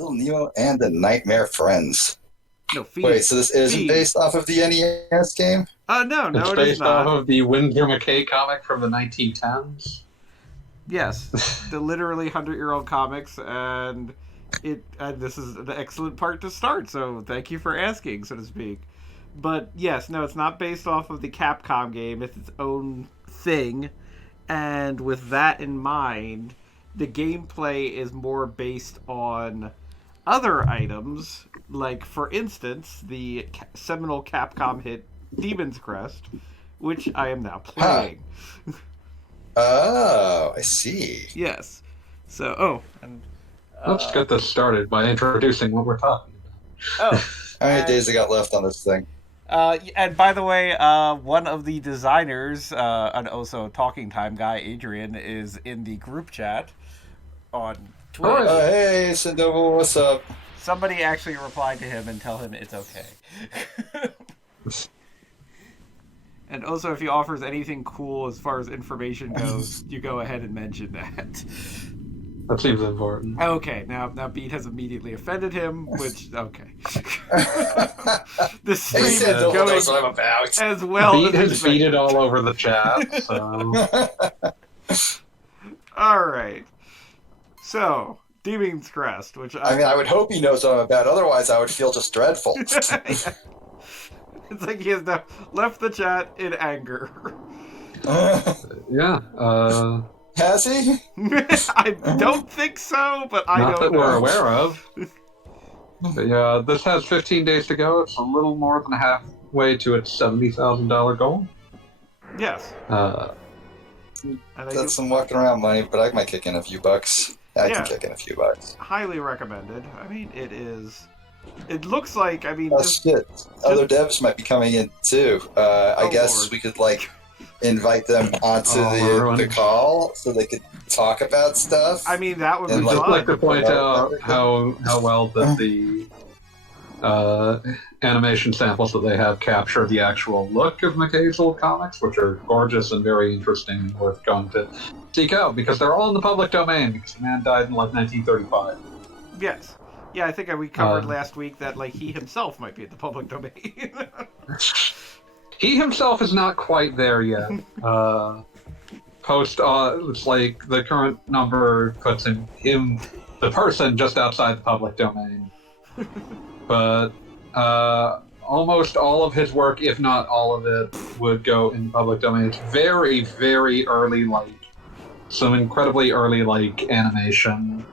Little Nemo and the Nightmare Friends. No, Wait, so this isn't Fiends. based off of the NES game? No, It's it is based not. off of the Winsor McCay comic from the 1910s. Yes, the literally 100-year-old comics, and this is an excellent part to start. So thank you for asking, so to speak. But yes, no, it's not based off of the Capcom game. It's its own thing, and with that in mind, the gameplay is more based on other items, like for instance, the seminal Capcom hit Demon's Crest, which I am now playing. Huh. Oh, I see. Yes. So, Let's get this started by introducing what we're talking about. How many days I got left on this thing? And by the way, one of the designers, and also Talking Time guy, Adrian, is in the group chat on Twitch. Oh, Hey, Sandoval, what's up? Somebody actually replied to him and tell him it's okay. And also, if he offers anything cool as far as information goes, you go ahead and mention that. That seems important. Okay, now Beat has immediately offended him, which, okay. The stream is Sandoval going knows what I'm about. as well Beat as has beat it all over the chat, so... Alright. So, Demon's Crest, which I mean, I would hope he knows what I'm about. Otherwise, I would feel just dreadful. It's like he has now left the chat in anger. Yeah, Has he? I don't think so, but I not don't that know. we're aware of. But yeah, this has 15 days to go. It's a little more than halfway to its $70,000 goal. Yes. Uh, That's some walking around money, but I might kick in a few bucks. I Yeah. can kick in a few bucks. Highly recommended. I mean, it is. It looks like, I mean, Oh shit! Other devs might be coming in too. I Oh, guess Lord. we could invite them onto Oh, the call so they could talk about stuff. I mean, that would be And, I'd fun. like to point out how well that the animation samples that they have capture the actual look of McKay's old comics, which are gorgeous and very interesting and worth going to seek out, because they're all in the public domain, because the man died in 1935. Yes. Yeah, I think we covered last week that he himself might be in the public domain. He himself is not quite there yet. It's like the current number puts him, the person, just outside the public domain. But almost all of his work, if not all of it, would go in public domain. It's very, very early, some incredibly early, animation.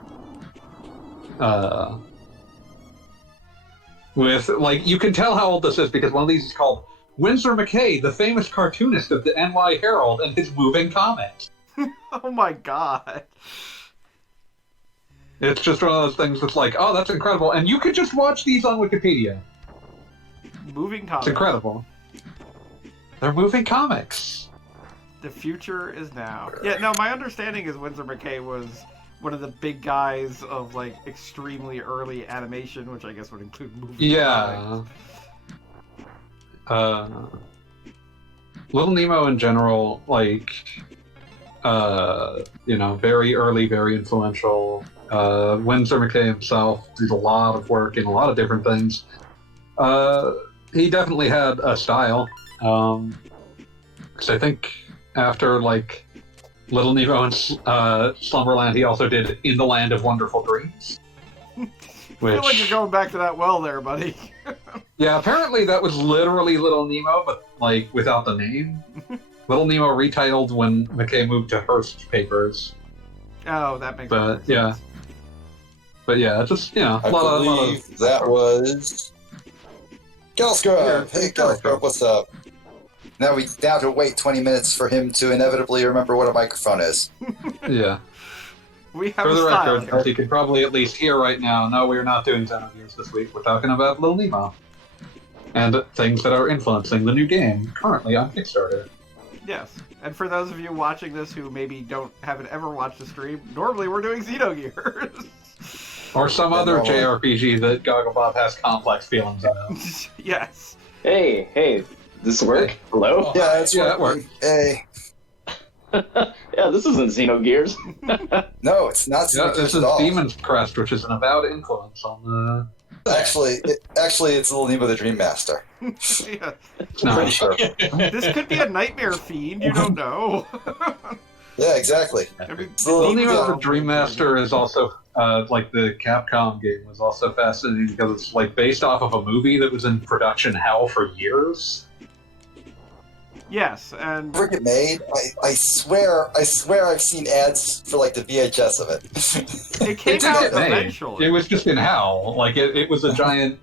With, you can tell how old this is because one of these is called Winsor McCay, the famous cartoonist of the NY Herald and his moving comics. Oh my god. It's just one of those things that's oh, that's incredible. And you could just watch these on Wikipedia. Moving comics. It's incredible. They're moving comics. The future is now. Yeah, no, my understanding is Winsor McCay was one of the big guys of extremely early animation, which I guess would include movie Yeah. comics. Little Nemo in general, very early, very influential. Winsor McCay himself did a lot of work in a lot of different things. He definitely had a style. Because I think after Little Nemo and Slumberland, he also did In the Land of Wonderful Dreams. I feel like you're going back to that well there, buddy. Yeah, apparently that was literally Little Nemo, but without the name. Little Nemo retitled when McCay moved to Hearst Papers. Oh, that makes But sense. yeah. But yeah, just a I lot believe of that was Caliscrub. Hey, Caliscrub, what's up? Now we have to wait 20 minutes for him to inevitably remember what a microphone is. yeah. We have For a the style record, here. as you can probably at least hear right now, no, we're not doing Xenogears this week. We're talking about Little Nemo. And things that are influencing the new game, currently on Kickstarter. Yes. And for those of you watching this who maybe haven't ever watched the stream, normally we're doing Xenogears. Or some Yeah, other no, JRPG that Gogglebop has complex feelings about. Yes. Hey, this work? Hello? Yeah, it's Yeah, that worked. Hey. Yeah, this isn't Xenogears. No, it's not Yeah, Xenogears this at is all. Demon's Crest, which is an avowed influence on the. Actually, it's Little Nemo the Dream Master. Yeah. No. Pretty sure. This could be a Nightmare Fiend. You don't know. Yeah, exactly. I mean, Little Demon's Nemo the Crest- Dream Master is also like the Capcom game was also fascinating because it's like based off of a movie that was in production hell for years. Yes, and Never get made. I swear I've seen ads for like the VHS of it. it came It did out get made. eventually. It was just in hell. Like it was a giant,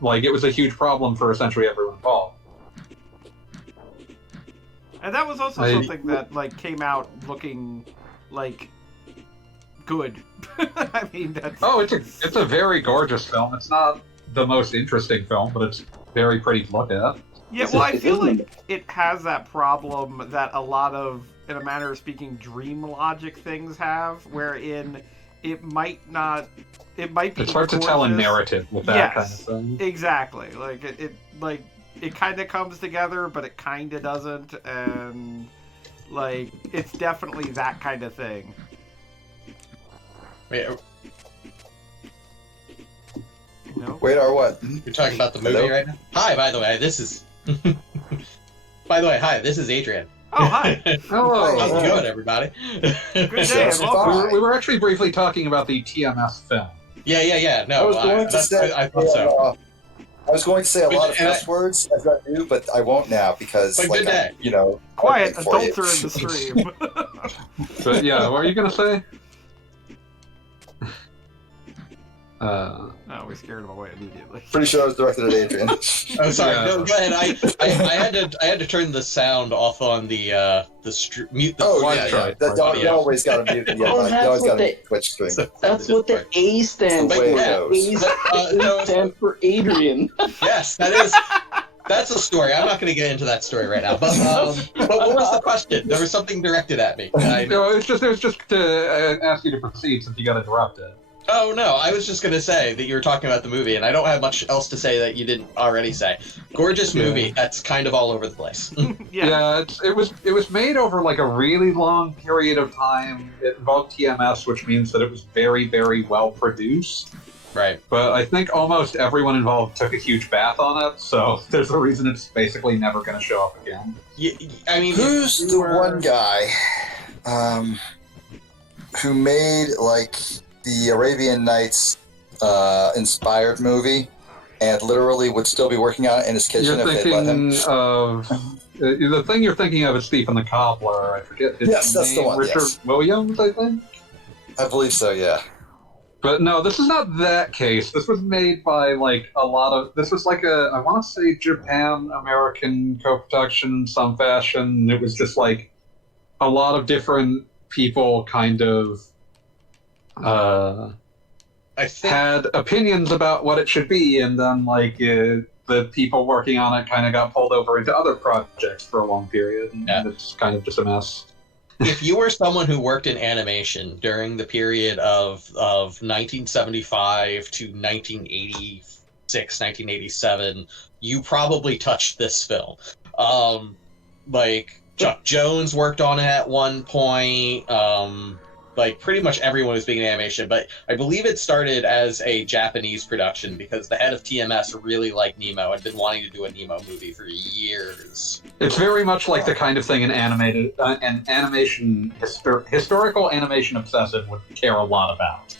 like it was a huge problem for essentially everyone involved. And that was also I- something that like came out looking like good. I mean, that's Oh, it's a very gorgeous film. It's not the most interesting film, but it's very pretty to look at. yeah. Well, I feel like it has that problem that a lot of, in a manner of speaking, dream logic things have, wherein it might not. It might be. It's hard to tell a gorgeous. narrative with that Yes. kind of thing. Exactly. Like it kind of comes together, but it kind of doesn't, and like it's definitely that kind of thing. Wait, No. Wait, or what? you're talking about the movie Hello? right now? Hi, by the way, this is. By the way, hi, this is Adrian. Oh, hi. Hello. How's it going, everybody? Good day. Just And welcome. fine. We were actually briefly talking about the TMS film. Yeah. I No, was going to say. I thought so. I was going to say a lot of And I- cuss words as I do, but I won't now because, But like, good day. you know, Quiet. I'm for you. Adults are in the stream. But yeah, what were you gonna say? No, we scared him away immediately. Pretty sure it was directed at Adrian. Oh, sorry. Yeah. No, go ahead. I had to turn the sound off on the mute the Oh, Twitch yeah, stream. You always got to mute. Yeah, Oh, you that's always what got to they- Twitch stream. So- That's what the A stands That's the way for. it goes. No, A stands for Adrian. yes, that's a story. I'm not going to get into that story right now. But what was the question? There was something directed at me. No, it was just to ask you to proceed since you got interrupted. Oh no, I was just gonna say that you were talking about the movie, and I don't have much else to say that you didn't already say. Gorgeous movie. That's kind of all over the place. Yeah. It was made over like a really long period of time. It involved TMS, which means that it was very, very well produced. Right. But I think almost everyone involved took a huge bath on it, so there's a reason it's basically never going to show up again. I mean, Who's if the you were- one guy who made like the Arabian Nights inspired movie and literally would still be working on it in his kitchen You're if they'd let him? thinking of the thing you're thinking of is Thief and the Cobbler. I forget his Yes, that's the name. one, Richard yes. Williams, I think. I believe so, yeah. But no, this is not that case. This was made by like a lot of. This was like a, I want to say Japan American co-production in some fashion. It was just like a lot of different people kind of I think had opinions about what it should be, and then like the people working on it kind of got pulled over into other projects for a long period, and Yeah. it's kind of just a mess. if you were someone who worked in animation during the period of 1975 to 1986, 1987, you probably touched this film. Like Chuck Jones worked on it at one point. Like pretty much everyone was being in animation, but I believe it started as a Japanese production because the head of TMS really liked Nemo and been wanting to do a Nemo movie for years. It's very much like the kind of thing an animation historical animation obsessive would care a lot about.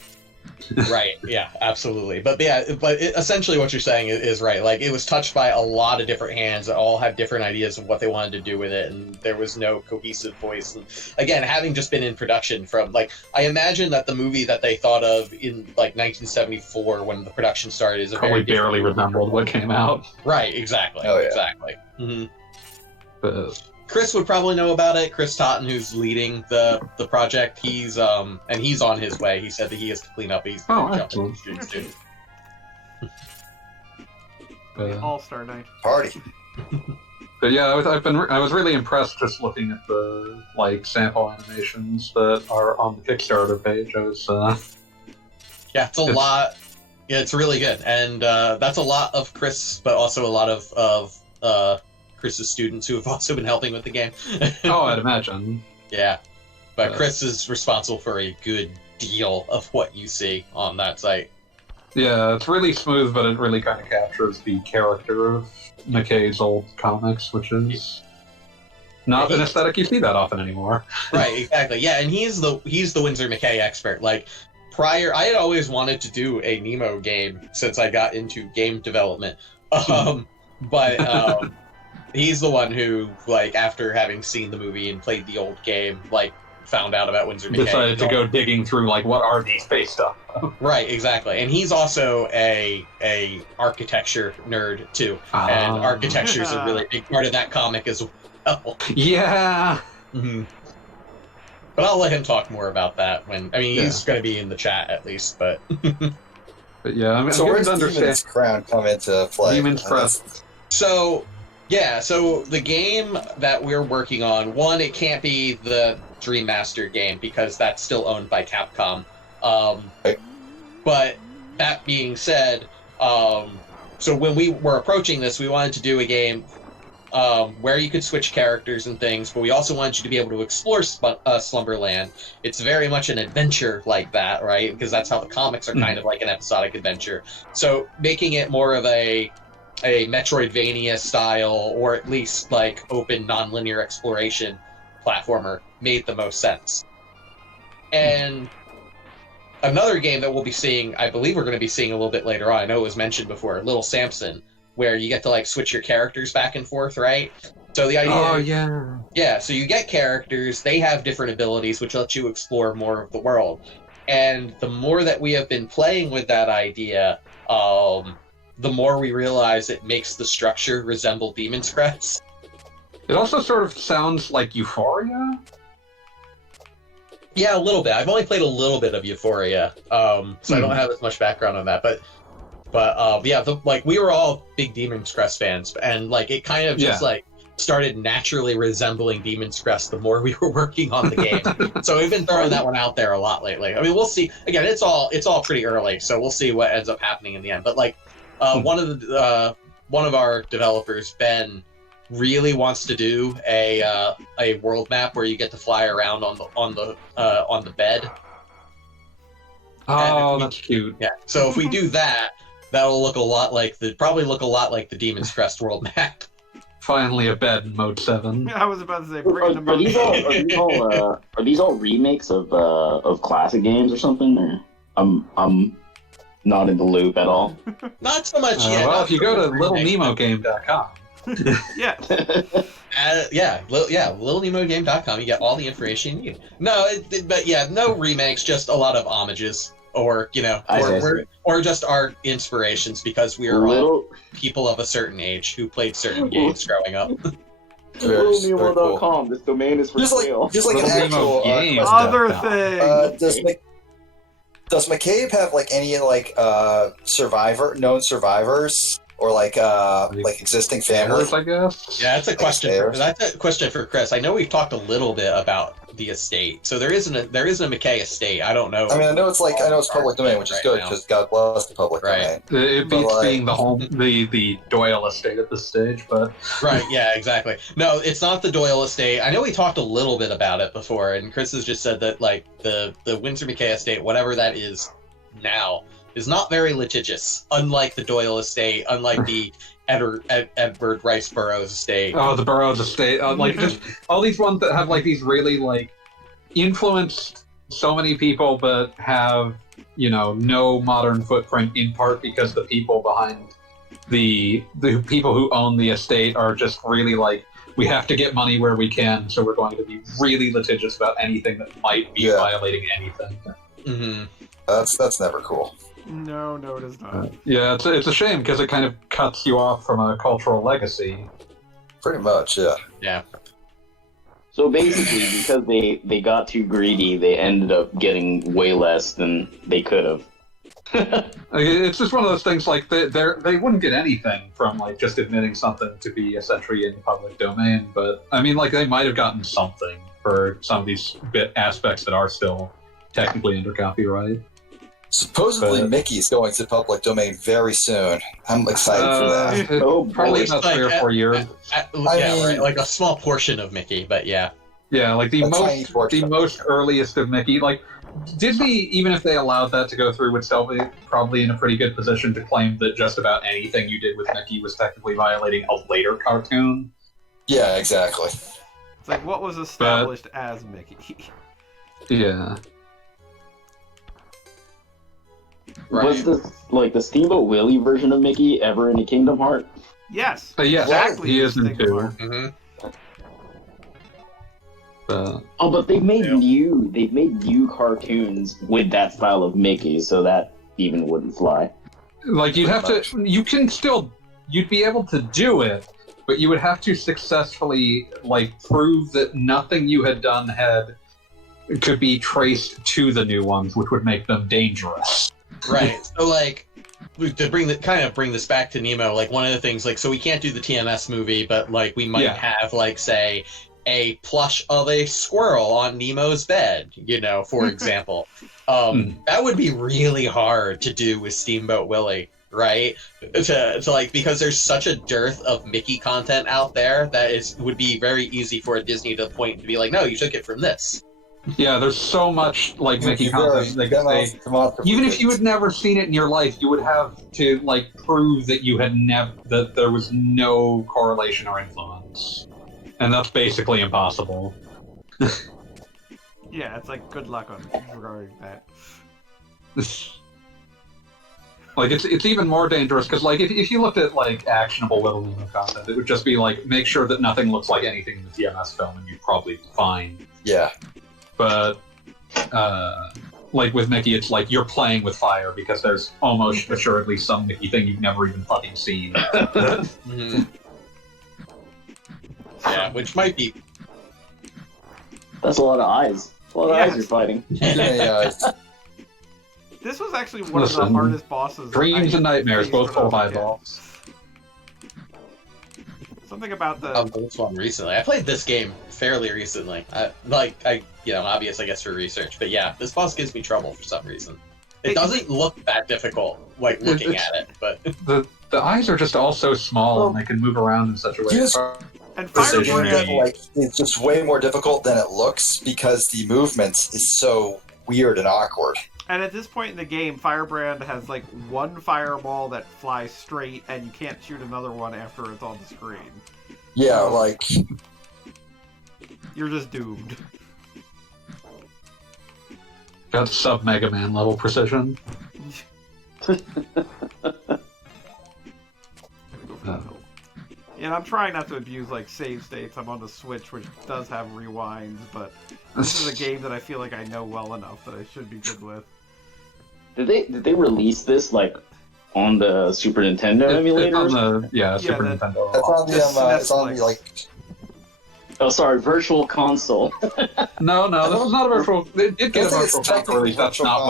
Right, yeah, absolutely. But essentially what you're saying is right. Like, it was touched by a lot of different hands that all had different ideas of what they wanted to do with it, and there was no cohesive voice. And again, having just been in production from, like, I imagine that the movie that they thought of in, like, 1974 when the production started is a Probably very different barely movie. resembled what came out. Right, exactly, Oh, yeah. exactly. hmm But Chris would probably know about it. Chris Totten, who's leading the project, he's on his way. He said that he has to clean up. He's Oh, jumping excellent. the streets soon. All-Star Night. Party. But yeah, I was really impressed just looking at the like sample animations that are on the Kickstarter page. I was Yeah, it's a lot. Yeah, it's really good, and that's a lot of Chris, but also a lot of Chris's students who have also been helping with the game. oh, I'd imagine. Yeah, but Chris is responsible for a good deal of what you see on that site. Yeah, it's really smooth, but it really kind of captures the character of McKay's old comics, which is not an aesthetic you see that often anymore. Right, exactly. Yeah, and he's the Winsor McKay expert. Like prior, I had always wanted to do a Nemo game since I got into game development. But he's the one who, like, after having seen the movie and played the old game, like, found out about Winsor McKay. Decided to go digging through, like, what are these based on? Right, exactly. And he's also a architecture nerd too, and architecture is a really big part of that comic as well. Yeah. Mm-hmm. But I'll let him talk more about that when. I mean, he's going to be in the chat at least, but. But yeah, I mean, so I'm where's to understand. Demon's Crown come into play? Demon's Crest. So, yeah, so the game that we're working on, one, it can't be the Dream Master game because that's still owned by Capcom. But that being said, so when we were approaching this, we wanted to do a game where you could switch characters and things, but we also wanted you to be able to explore Slumberland. It's very much an adventure like that, right? Because that's how the comics are kind of like an episodic adventure. So making it more of a Metroidvania style, or at least like open non-linear exploration platformer made the most sense. And another game that we'll be seeing, I believe we're going to be seeing a little bit later on, I know it was mentioned before, Little Samson, where you get to like switch your characters back and forth, right? So the idea yeah, so you get characters, they have different abilities which let you explore more of the world. And the more that we have been playing with that idea, the more we realize it makes the structure resemble Demon's Crest. It also sort of sounds like Euphoria. Yeah, a little bit. I've only played a little bit of Euphoria, so I don't have as much background on that. But yeah, like we were all big Demon's Crest fans, and like it kind of just like started naturally resembling Demon's Crest the more we were working on the game. So we've been throwing that one out there a lot lately. I mean, we'll see. Again, it's all pretty early, so we'll see what ends up happening in the end. But like one of our developers, Ben, really wants to do a world map where you get to fly around on the bed. Oh, that's cute. Yeah. So if we do that, that'll look a lot like the Demon's Crest world map. Finally, a bed in Mode 7. I was about to say, bring them Are these all remakes of classic games or something? Or I'm not in the loop at all. Not so much yet. Well, if you go to littlenemogame.com. Yeah. littlenemogame.com, you get all the information you need. No, but yeah, no remakes, just a lot of homages, or or just our inspirations, because we are all people of a certain age who played certain games growing up. Littlenemo.com. This domain is for sale. Just like an actual game. Other thing. Does McCabe have like any like known survivors? Or like existing families, I guess. Yeah, that's a question. That's a question for Chris. I know we've talked a little bit about the estate. So there isn't a McKay estate. I don't know. I mean, I know it's public domain, which is good because God bless the public domain. It beats being the Doyle estate at this stage, but right. Yeah, exactly. No, it's not the Doyle estate. I know we talked a little bit about it before, and Chris has just said that like the Winsor McKay estate, whatever that is now, is not very litigious, unlike the Doyle estate, unlike the Edward Rice Burroughs estate. Oh, the Burroughs estate. Like, just all these ones that have, like, these really, like, influenced so many people, but have, no modern footprint, in part because the people behind the people who own the estate are just really, like, we have to get money where we can, so we're going to be really litigious about anything that might be violating anything. Mm-hmm. That's never cool. No, it is not. Yeah, it's a shame because it kind of cuts you off from a cultural legacy. Pretty much, yeah. Yeah. So basically, because they got too greedy, they ended up getting way less than they could have. It's just one of those things, like, they wouldn't get anything from, like, just admitting something to be essentially in the public domain, but, I mean, like, they might have gotten something for some of these aspects that are still technically under copyright. Supposedly, Mickey's going to public domain very soon. I'm excited for that. Probably about 3 or 4 years. Right, like a small portion of Mickey, but yeah. Yeah, like A tiny portion the of most earliest of Mickey. Like Disney, even if they allowed that to go through, would still be probably in a pretty good position to claim that just about anything you did with Mickey was technically violating a later cartoon. Yeah, exactly. It's like what was established as Mickey. Yeah. Was the Steamboat Willie version of Mickey ever in a Kingdom Heart? Yes. Yes, Exactly. he is in Kingdom 2. Hearts. Mm-hmm. Oh, but they've made new cartoons with that style of Mickey, so that even wouldn't fly. Like you'd be able to do it, but you would have to successfully prove that nothing you had done could be traced to the new ones, which would make them dangerous. Right. So to bring this back to Nemo, one of the things so we can't do the TMS movie, but we might have say a plush of a squirrel on Nemo's bed, for example. That would be really hard to do with Steamboat Willie, right? To because there's such a dearth of Mickey content out there that would be very easy for Disney to point to be like, no, you took it from this. Yeah, there's so much Mickey content. They could say, even if you had never seen it in your life, you would have to prove that you had that there was no correlation or influence. And that's basically impossible. Yeah, it's good luck on regarding that. It's even more dangerous because if you looked at actionable Little Nemo content, it would just be make sure that nothing looks like anything in the TMS film, and you'd probably be fine. Yeah. But with Mickey, it's you're playing with fire because there's almost assuredly some Mickey thing you've never even fucking seen. Mm-hmm. Yeah, which might be. That's a lot of eyes. A lot of eyes you're fighting. This was actually one of the hardest bosses. Dreams and nightmares, both full of eyeballs. Something about the. This one recently. I played this game fairly recently. Obvious, I guess, for research. But yeah, this boss gives me trouble for some reason. It doesn't look that difficult, looking at it, but the eyes are just all so small and they can move around in such a way. And Firebrand, it's just way more difficult than it looks because the movement is so weird and awkward. And at this point in the game, Firebrand has one fireball that flies straight, and you can't shoot another one after it's on the screen. Yeah, you're just doomed. Got sub Mega Man level precision. And I'm trying not to abuse save states. I'm on the Switch, which does have rewinds, but this is a game that I feel like I know well enough that I should be good with. Did they release this on the Super Nintendo emulator? It's on the Super Nintendo. It's on the Oh, sorry, Virtual Console. No, this is not a virtual. It did get a virtual console release. That's not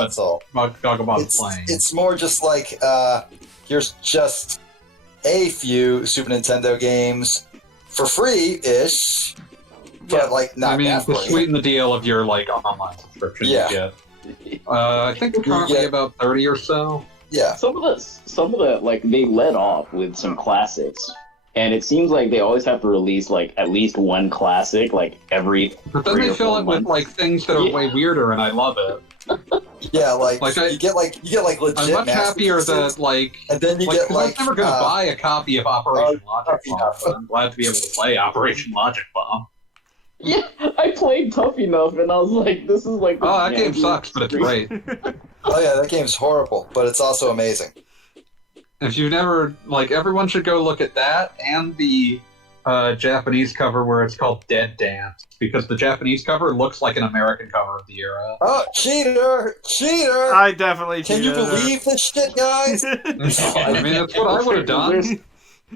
what Gogobot's playing. It's more just here's just a few Super Nintendo games for free-ish, but not that to free. sweeten the deal of your online subscription. Yeah. You get. I think currently about 30 or so. Yeah. Some of the they let off with some classics, and it seems like they always have to release at least one classic every. But then they fill it with things that are way weirder, and I love it. Yeah, you get legit. I'm much happier that and then you get I was never going to buy a copy of Operation Logic Bomb, but I'm glad to be able to play Operation Logic Bomb. Yeah, I played Tough Enough, and I was like, "This is the that game sucks, but it's great." Oh yeah, that game's horrible, but it's also amazing. If you've never everyone should go look at that and the Japanese cover where it's called Dead Dance, because the Japanese cover looks like an American cover of the era. Oh, cheater! I definitely Can you believe this shit, guys? I mean, that's what I would have done.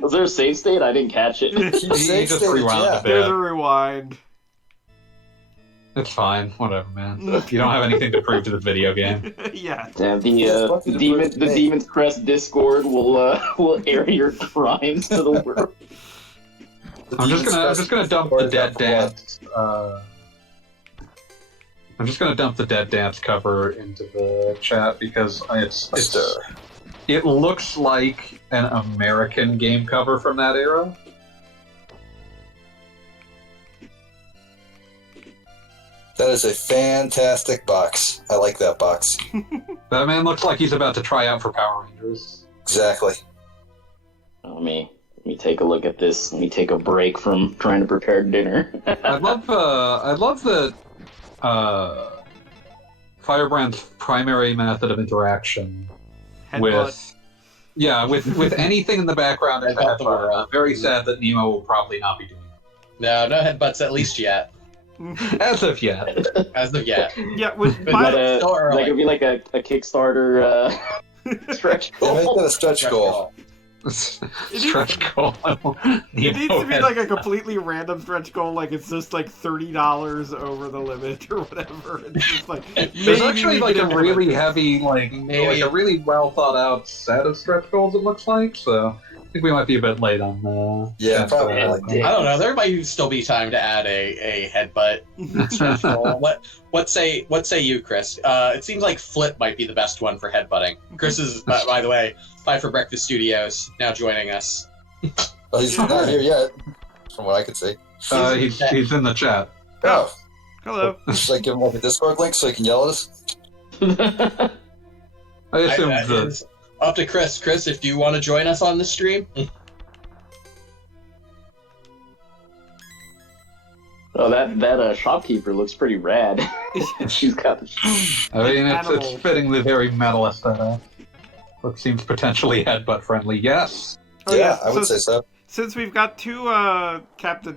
Was there a save state? I didn't catch it. You just rewound a bit. There's a rewind. It's fine, whatever, man. You don't have anything to prove to the video game. Yeah. Damn, the Demon's Crest Discord will air your crimes to the world. I'm just gonna dump the Dead Dance. I'm just gonna dump the Dead Dance cover into the chat because it looks like an American game cover from that era. That is a fantastic box. I like that box. That man looks like he's about to try out for Power Rangers. Exactly. Let me take a look at this. Let me take a break from trying to prepare dinner. I love that Firebrand's primary method of interaction with anything in the background is a headbutt. I'm very sad that Nemo will probably not be doing it. No headbutts at least yet. As of yet. As of yet. Yeah, with Is that gonna be like a Kickstarter stretch Yeah, make goal? that a stretch goal. Stretch goal. It needs to be like a completely random stretch goal, like it's just like $30 over the limit or whatever. It's just like There's actually like a really heavy, like Maybe. a really well thought out set of stretch goals. It looks like so. I think we might be a bit late on. Yeah, probably. Yeah. I don't know. There might still be time to add a headbutt stretch goal. What say you, Chris? It seems like flip might be the best one for headbutting. Chris is, by the way, by for Breakfast Studios now joining us. Well, he's not here yet, from what I can see. He's in the chat. Oh, Hello. should I give him like a Discord link so he can yell at us? I assume that. It's up to Chris. Chris, if you want to join us on the stream. Oh, that shopkeeper looks pretty rad. She's got. I mean, Animal. it's fitting the very metal aesthetic. What seems potentially headbutt friendly. Yes. Oh, yeah, I would say so. Since we've got two Captain,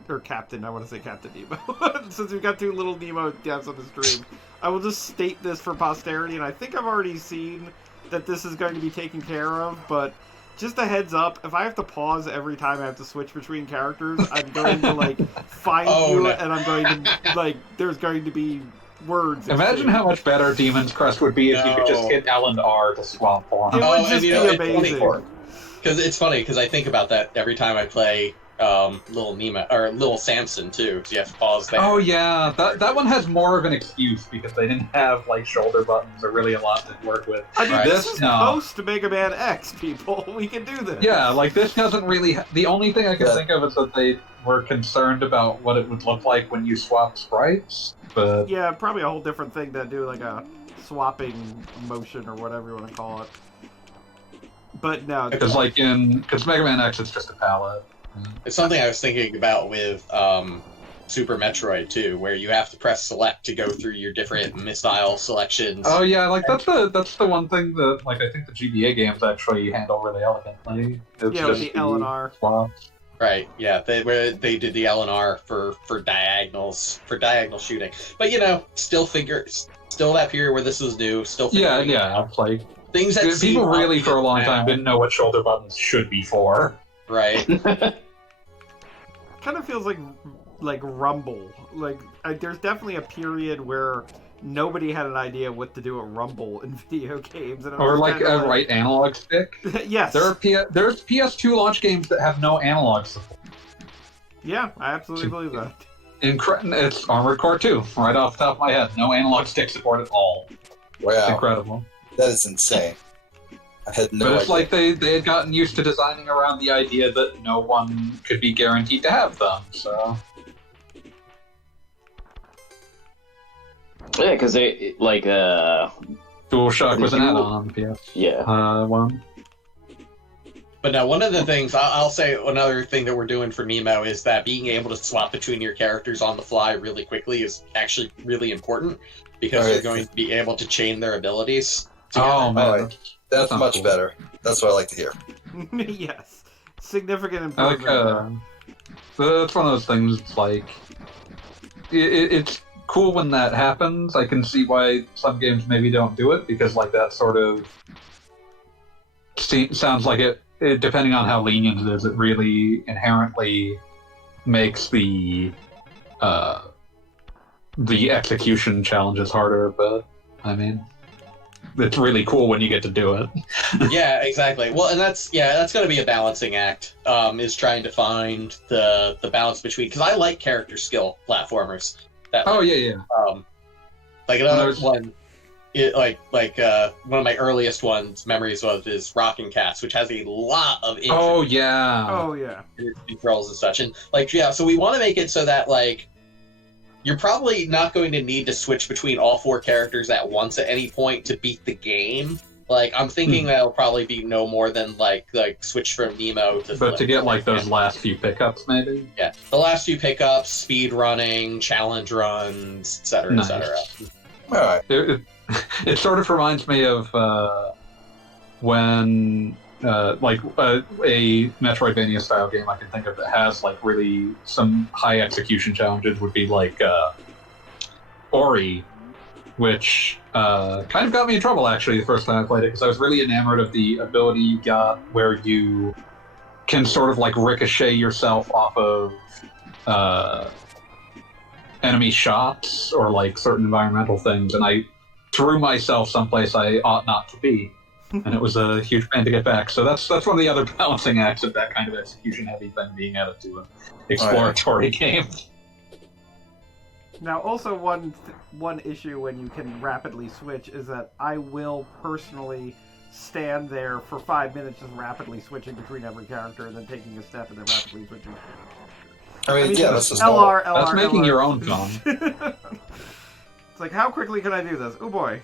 I want to say Captain Nemo. Since we've got two Little Nemo devs on the stream, I will just state this for posterity, and I think I've already seen that this is going to be taken care of, but just a heads up, if I have to pause every time I have to switch between characters, I'm going to, like, find you, no. and I'm going to, like, there's going to be words. Imagine how much better Demon's Crest would be if you could just hit L and R to swap for It him. would just be amazing. Because it's funny, because I think about that every time I play Little Nemo or Little Samson too. So you have to pause there. Oh yeah, that one has more of an excuse because they didn't have like shoulder buttons or really a lot to work with. I mean, Right. this is post Mega Man X, people. We can do this. Yeah, like this doesn't really. The only thing I can think of is that they were concerned about what it would look like when you swap sprites. But Yeah, probably a whole different thing to do, like a swapping motion or whatever you want to call it. But no, because Mega Man X it's just a palette. It's something I was thinking about with Super Metroid too, where you have to press select to go through your different missile selections. Oh yeah, like that's the one thing that like I think the GBA games actually handle really elegantly. It's yeah, with the L and R. swaps. Right, yeah, they did the LNR for diagonal shooting, but still that period where this was new, still figuring it out. It's like Things that people seem really obvious for a long now. time didn't know what shoulder buttons should be for. Right. Kind of feels like Rumble. Like there's definitely a period where nobody had an idea what to do at Rumble in video games, and it Or was like kinda a right analog stick. yes. There's PS2 launch games that have no analog support. Yeah, I absolutely believe that. It's Armored Core 2, right off the top of my head. No analog stick support at all. It's Wow, incredible. that is insane. I had no But idea. it's like they had gotten used to designing around the idea that no one could be guaranteed to have them, so... Yeah, because they like DualShock was an add-on on the PS one. But now, one of the things I'll say, another thing that we're doing for Nemo is that being able to swap between your characters on the fly really quickly is actually really important because you're going to be able to chain their abilities together. Oh man, Alright. That's sounds much cool. better. That's what I like to hear. Yes, significant I improvement. like it's one of those things like it's cool when that happens. I can see why some games maybe don't do it because like that sort of sounds like it depending on how lenient it is, it really inherently makes the execution challenges harder. But I mean, it's really cool when you get to do it. Yeah, exactly. Well, and that's going to be a balancing act. Is trying to find the balance between, because I like character skill platformers. That Yeah. like another one. One of my earliest memories is Rockin' Cats, which has a lot of Oh yeah. Oh yeah. controls and such, and so we want to make it so that you're probably not going to need to switch between all 4 characters at once at any point to beat the game. Like, I'm thinking that'll probably be no more than like switch from Nemo to. But to get like those last few pickups, maybe. Yeah, the last few pickups, speed running, challenge runs, etc., Nice. etc. All right. It sort of reminds me of when a Metroidvania style game I can think of that has like really some high execution challenges would be like Ori, which kind of got me in trouble actually the first time I played it because I was really enamored of the ability you got where you can sort of like ricochet yourself off of enemy shots or like certain environmental things, and I threw myself someplace I ought not to be, and it was a huge pain to get back. So that's one of the other balancing acts of that kind of execution-heavy thing being added to an exploratory game. Now, also one issue when you can rapidly switch is that I will personally stand there for 5 minutes just rapidly switching between every character and then taking a step and then rapidly switching between every character. I mean, yeah, that's just LR, That's making LR. your own fun. It's like, how quickly can I do this? Oh boy.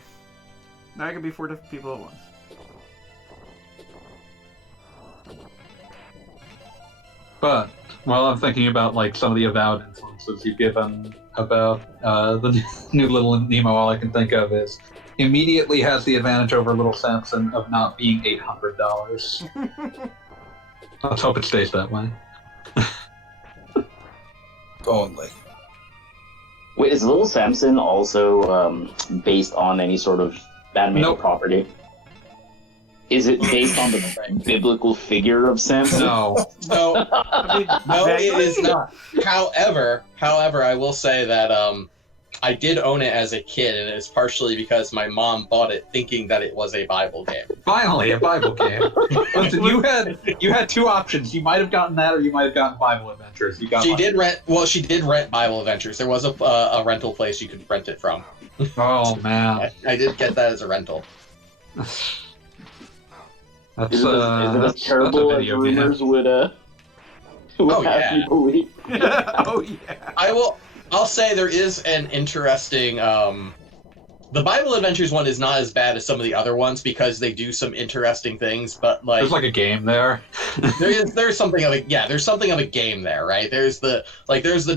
Now I can be 4 different people at once. But while I'm thinking about like some of the avowed influences you've given about the new Little Nemo, all I can think of is immediately has the advantage over Little Samson of not being $800. Let's hope it stays that way. only. Wait, is Little Samson also based on any sort of animated property? Is it based on the biblical figure of Samson? No. No, I mean, no, it vaguely? is not. However, I will say that I did own it as a kid, and it's partially because my mom bought it thinking that it was a Bible game. Finally, a Bible game. Listen, you had 2 options. You might have gotten that, or you might have gotten Bible Adventures. You got. She did rent Bible Adventures. There was a rental place you could rent it from. Oh man. I did get that as a rental. That's, Is it as terrible as rumors would have you believe? Oh yeah. I'll say there is an interesting. The Bible Adventures one is not as bad as some of the other ones because they do some interesting things, but like there's like a game there. there's something of a game there, right? There's the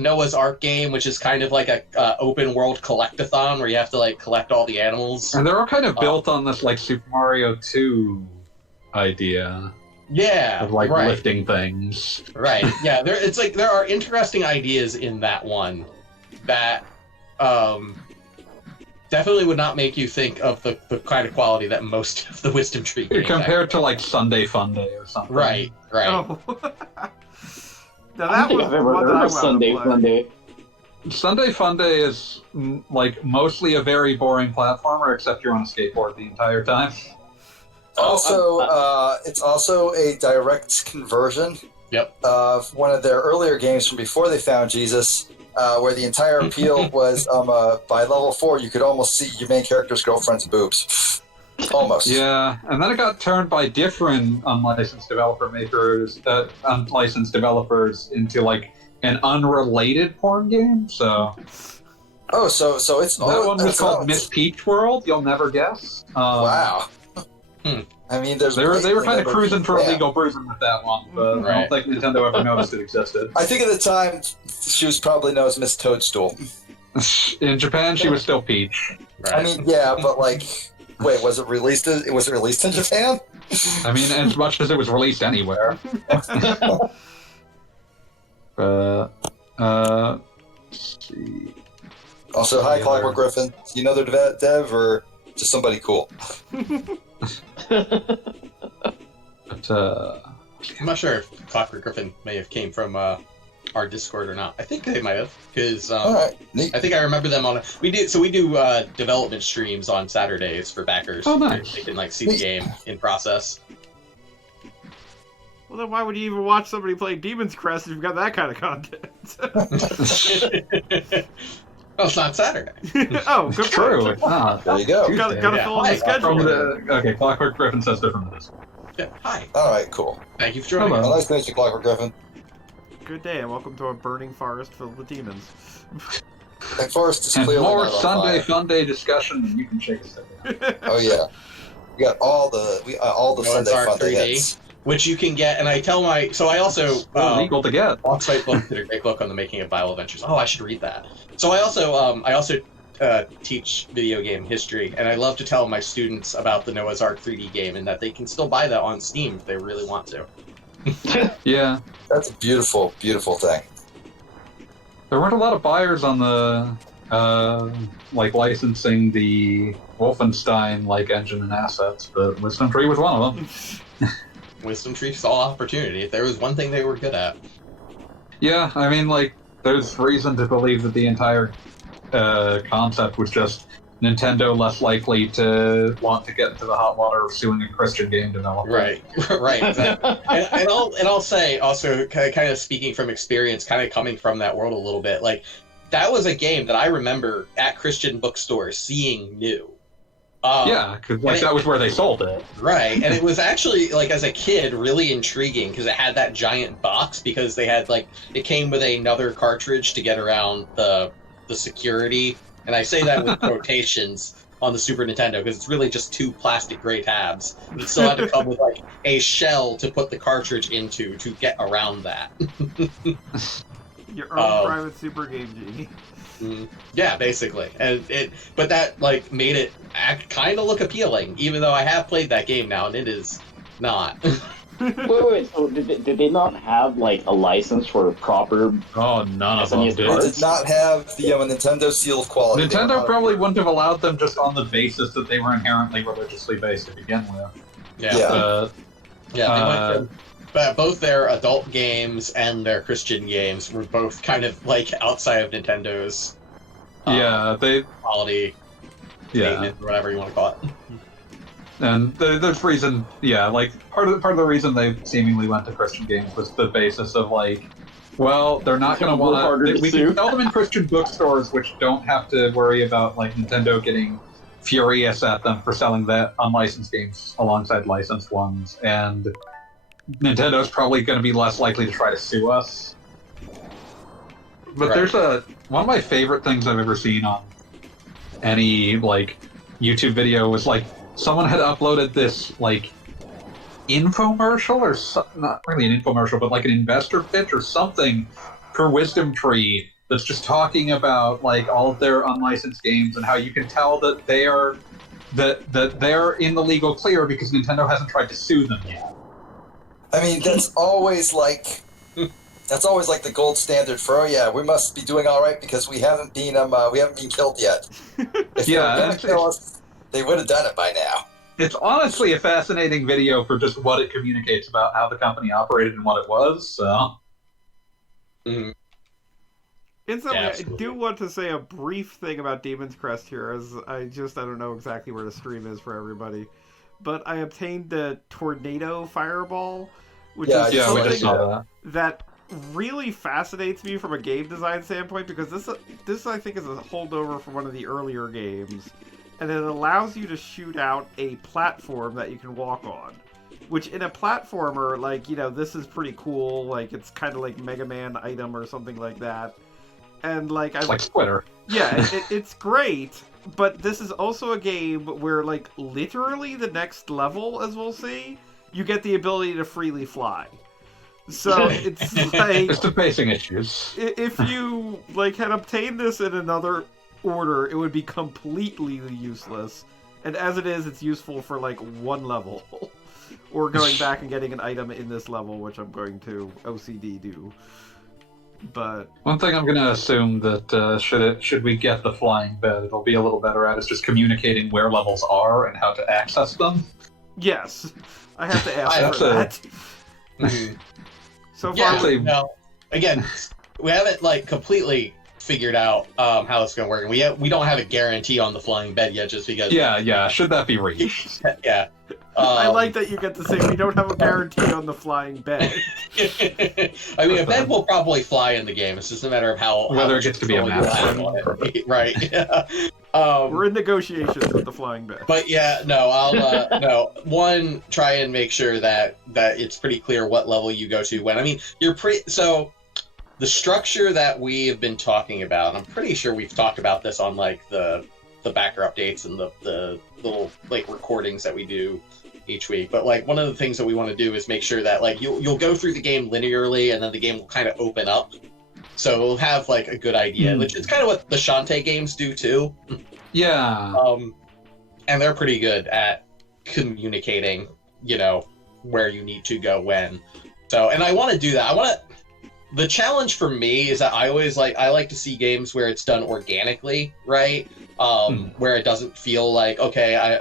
Noah's Ark game, which is kind of like a open world collectathon where you have to like collect all the animals. And they're all kind of built on this like Super Mario 2 idea. Yeah, Of like right. lifting things. Right. Yeah. There are interesting ideas in that one that definitely would not make you think of the kind of quality that most of the Wisdom Tree games Compared to like Sunday Fun Day or something. Right. Oh. Now I that don't think was I've ever one that heard I of Sunday wanted to Fun play. Day. Sunday Fun Day is like mostly a very boring platformer, except you're on a skateboard the entire time. Also, it's also a direct conversion Yep. of one of their earlier games from before they found Jesus, where the entire appeal was by level 4 you could almost see your main character's girlfriend's boobs. Almost. Yeah, and then it got turned by different unlicensed developers into like an unrelated porn game. So Oh, so it's that one was called Miss Peach World. You'll never guess. Wow. I mean, they They were kind of cruising for illegal bruising with that one, but I don't think Nintendo ever noticed it existed. I think at the time she was probably known as Miss Toadstool. In Japan, she was still Peach. Right. I mean, yeah, but like, wait, was it released in Japan? I mean, as much as it was released anywhere. Let's see. Also, hi, Clockwork Griffin. Do you know they're dev or just somebody cool? But, I'm not sure if Clockwork Griffin may have came from our Discord or not. I think they might have, because All right, neat. I think I remember them on. We do development streams on Saturdays for backers. Oh, nice. They can like see the game in process. Well, then why would you even watch somebody play Demon's Crest if you've got that kind of content? Well, it's not Saturday. Oh, it's good true, point. it's not. There you go. Gotta Yeah. fill in the Hi, schedule. Okay, Clockwork Griffin says different than this. Yeah, hi. All right, cool. Thank you for joining Hello. us. Well, nice to meet you, Clockwork Griffin. Good day, and welcome to a burning forest filled with demons. The forest is And clearly more not on Sunday fire. fun day discussion than you can shake a stick at. Oh yeah, we got all the Noah's Sunday Ark fun day 3D. hits. Which you can get, and I tell my. So I also. Still legal to get. Offsite Book did a great book on the making of Bible Adventures. Oh, I should read that. So I also teach video game history, and I love to tell my students about the Noah's Ark 3D game, and that they can still buy that on Steam if they really want to. Yeah. That's a beautiful, beautiful thing. There weren't a lot of buyers on the licensing the Wolfenstein engine and assets, but Wisdom Tree was one of them. Wisdom Tree saw opportunity. If there was one thing they were good at. Yeah, I mean, there's reason to believe that the entire concept was just Nintendo less likely to want to get into the hot water of suing a Christian game developer. Right, right. Exactly. and I'll say also, kind of speaking from experience, kind of coming from that world a little bit, that was a game that I remember at Christian bookstores seeing new. Yeah, because that was where they sold it. Right, and it was actually, as a kid, really intriguing because it had that giant box because they had, it came with another cartridge to get around the security, and I say that with quotations on the Super Nintendo because it's really just two plastic gray tabs. It still had to come with, a shell to put the cartridge into to get around that. Your own private Super Game Genie. Yeah, basically, but that made it kind of look appealing, even though I have played that game now, and it is not. Wait. So did they not have a license for proper? Oh, none of them SNES did. They did not have the Nintendo seal of quality. Nintendo probably wouldn't have allowed them just on the basis that they were inherently religiously based to begin with. Yeah, they went but both their adult games and their Christian games were both kind of outside of Nintendo's quality, maintenance, or whatever you want to call it. And there's reason, part of the reason they seemingly went to Christian games was the basis of they're not going to want to. We can sell them in Christian bookstores, which don't have to worry about Nintendo getting furious at them for selling that unlicensed games alongside licensed ones, and Nintendo's probably going to be less likely to try to sue us. But there's one of my favorite things I've ever seen on any YouTube video was someone had uploaded this infomercial or not really an infomercial, but an investor pitch or something for Wisdom Tree that's just talking about all of their unlicensed games and how you can tell that they're in the legal clear because Nintendo hasn't tried to sue them yet. I mean, that's always the gold standard for we must be doing all right because we haven't been killed yet. If they were gonna kill us, they would have done it by now. It's honestly a fascinating video for just what it communicates about how the company operated and what it was. So, Instantly, I do want to say a brief thing about Demon's Crest here, as I don't know exactly where the stream is for everybody. But I obtained the Tornado Fireball, which is something that really fascinates me from a game design standpoint, because this I think is a holdover from one of the earlier games, and it allows you to shoot out a platform that you can walk on. Which in a platformer, this is pretty cool. It's kind of like Mega Man item or something like that. And it's like Twitter. Yeah, it's great. But this is also a game where, literally the next level, as we'll see, you get the ability to freely fly. So it's It's the pacing issues. If you, had obtained this in another order, it would be completely useless. And as it is, it's useful for, one level. Or going back and getting an item in this level, which I'm going to OCD do. But one thing I'm going to assume that should we get the flying bed, it'll be a little better at is just communicating where levels are and how to access them. Yes, I have to ask for that. So far, again, we haven't completely figured out how it's going to work, and we don't have a guarantee on the flying bed yet, just because. Yeah. Should that be reached? Yeah. I like that you get to say we don't have a guarantee on the flying bed. I mean, a bed will probably fly in the game. It's just a matter of whether it gets to be a map. Right. Yeah. We're in negotiations with the flying bed. But I'll try and make sure that it's pretty clear what level you go to when. I mean, the structure that we have been talking about, I'm pretty sure we've talked about this on like the backer updates and the little like recordings that we do each week. But like one of the things that we want to do is make sure that like you'll go through the game linearly, and then the game will kind of open up. So we'll have like a good idea, which is kind of what the Shantae games do too. Yeah. And they're pretty good at communicating, you know, where you need to go when. So, and I want to do that. The challenge for me is that I like to see games where it's done organically, right? Where it doesn't feel like, okay,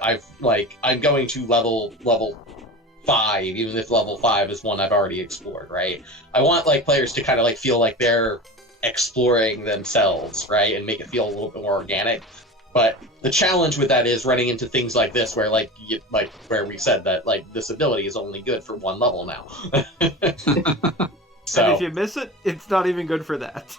I'm going to level 5, even if level 5 is one I've already explored, right? I want like players to kind of like feel like they're exploring themselves, right? And make it feel a little bit more organic. But the challenge with that is running into things like this, where like where we said that like this ability is only good for one level now. So, and if you miss it, it's not even good for that.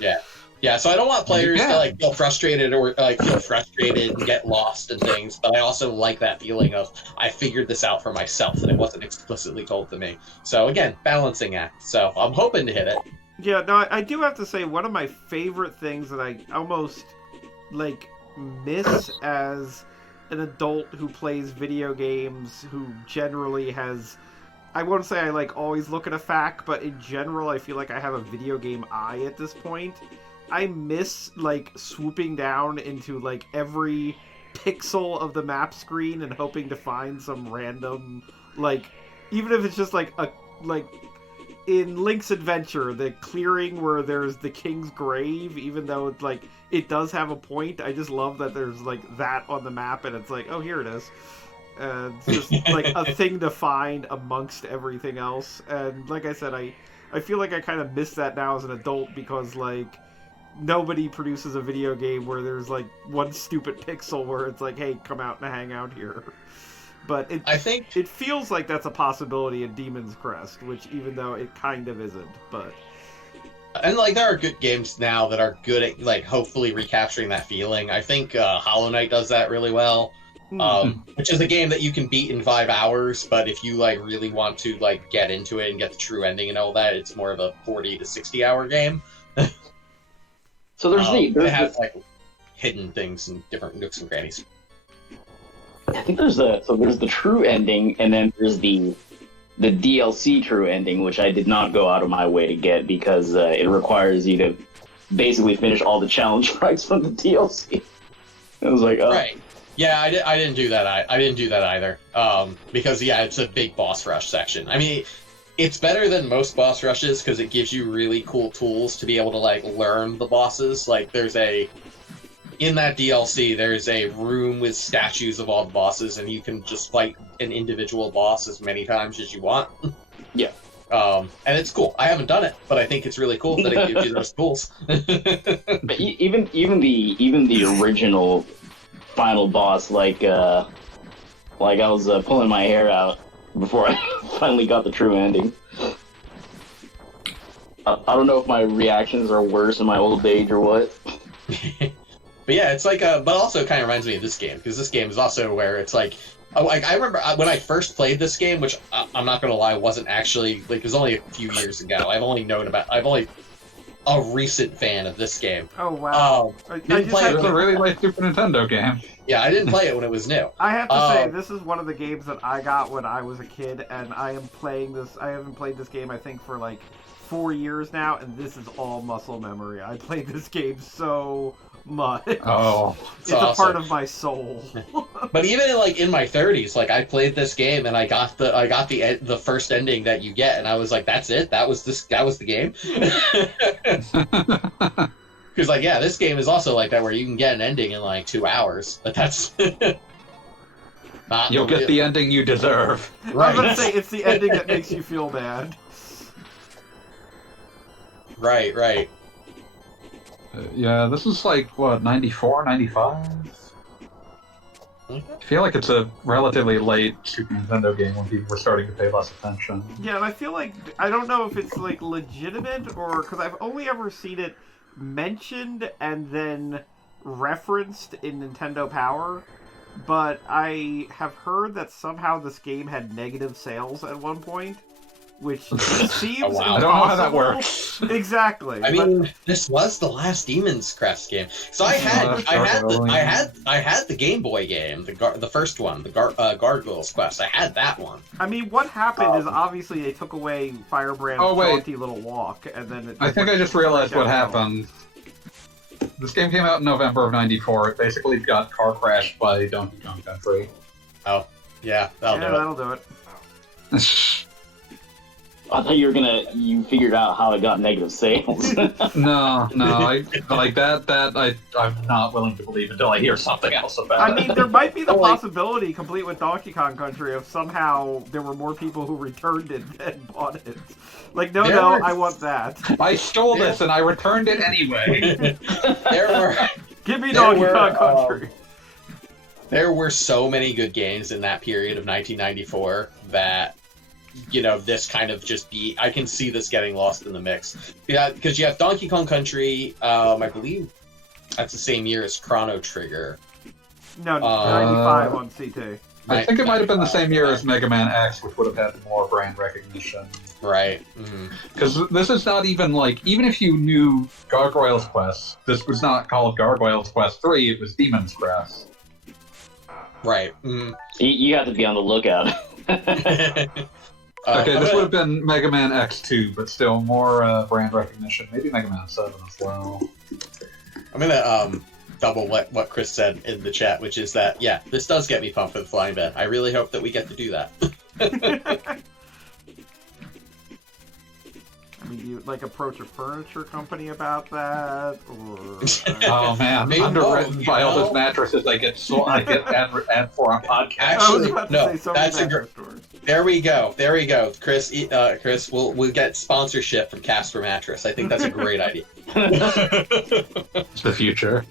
Yeah. So I don't want players to like feel frustrated and get lost and things. But I also like that feeling of I figured this out for myself and it wasn't explicitly told to me. So again, balancing act. So I'm hoping to hit it. Yeah, no, I do have to say one of my favorite things that I almost like miss as an adult who plays video games, who generally has, I won't say I like always look at a fact, but in general I feel like I have a video game eye at this point. I miss like swooping down into like every pixel of the map screen and hoping to find some random, like, even if it's just like in Link's Adventure, the clearing where there's the king's grave, even though it's like it does have a point, I just love that there's like that on the map and it's like, oh, here it is. It's just like a thing to find amongst everything else. And like I said, I feel like I kind of miss that now as an adult because like nobody produces a video game where there's like one stupid pixel where it's like, hey, come out and hang out here. But I think it feels like that's a possibility in Demon's Crest, which even though it kind of isn't, but... And like there are good games now that are good at like hopefully recapturing that feeling. I think Hollow Knight does that really well, which is a game that you can beat in 5 hours. But if you like really want to like get into it and get the true ending and all that, it's more of a 40 to 60 hour game. So they have like hidden things in different nooks and crannies. I think there's the true ending, and then there's the DLC true ending, which I did not go out of my way to get because it requires you to basically finish all the challenge tracks from the DLC. I was like, oh. Right. Yeah, I didn't do that. I didn't do that either. Because it's a big boss rush section. I mean, it's better than most boss rushes because it gives you really cool tools to be able to like learn the bosses. Like in that DLC, there's a room with statues of all the bosses, and you can just fight an individual boss as many times as you want. Yeah. And it's cool. I haven't done it, but I think it's really cool that it gives you those tools. But even the original final boss, like I was pulling my hair out before I finally got the true ending. I don't know if my reactions are worse in my old age or what. But yeah, it's like, but also it kind of reminds me of this game, because this game is also where it's like, I remember when I first played this game, which I'm not going to lie, wasn't actually, like, it was only a few years ago. I'm only a recent fan of this game. Oh, wow. It's a really late Super Nintendo game. Yeah, I didn't play it when it was new. I have to say, this is one of the games that I got when I was a kid, and I haven't played this game, I think, for like 4 years now, and this is all muscle memory. I played this game so much. Oh, it's awesome. A part of my soul. But even in my 30s, like I played this game and I got the first ending that you get, and I was like, that's it. That was the game. Because like this game is also like that, where you can get an ending in like 2 hours. But that's you'll get the ending you deserve. Right. I'm gonna say it's the ending that makes you feel bad. Right. Yeah, this is like, what, 94, 95? I feel like it's a relatively late Super Nintendo game when people were starting to pay less attention. Yeah, and I feel like, I don't know if it's like legitimate or, because I've only ever seen it mentioned and then referenced in Nintendo Power, but I have heard that somehow this game had negative sales at one point. which seems Oh, wow. I don't know how that impossible. works. Exactly. I mean, this was the last Demon's Crest game. So I had the Game Boy game, the first one, the Gargoyle's Quest. I had that one. I mean, what happened is obviously they took away Firebrand's jaunty little walk, and then I think I just realized what happened. This game came out in November of '94. It basically got car crashed by Donkey Kong Country. Oh, yeah, that'll do it. I thought you figured out how it got negative sales. No, I'm not willing to believe until I hear something else about it. I mean, there might be the possibility, complete with Donkey Kong Country, of somehow there were more people who returned it than bought it. Like, no, I want that. I stole this and I returned it anyway. Give me Donkey Kong Country. There were so many good games in that period of 1994 that, this kind of I can see this getting lost in the mix. Yeah, because you have Donkey Kong Country, I believe that's the same year as Chrono Trigger. No, 95 on CT. I think it might have been the same year as Mega Man X, which would have had more brand recognition. Right. Because this is not even even if you knew Gargoyle's Quest, this was not called Gargoyle's Quest 3, it was Demon's Crest. Right. You have to be on the lookout. Okay, this would have been Mega Man X2, but still more brand recognition. Maybe Mega Man 7 as well. I'm gonna double what Chris said in the chat, which is that, yeah, this does get me pumped for the flying bed. I really hope that we get to do that. I mean, you approach a furniture company about that, or oh man, Maybe underwritten by all those mattresses I get ad for on podcast. Actually, no, that's a great. There we go, Chris. Chris, we'll get sponsorship from Casper Mattress. I think that's a great idea. It's the future.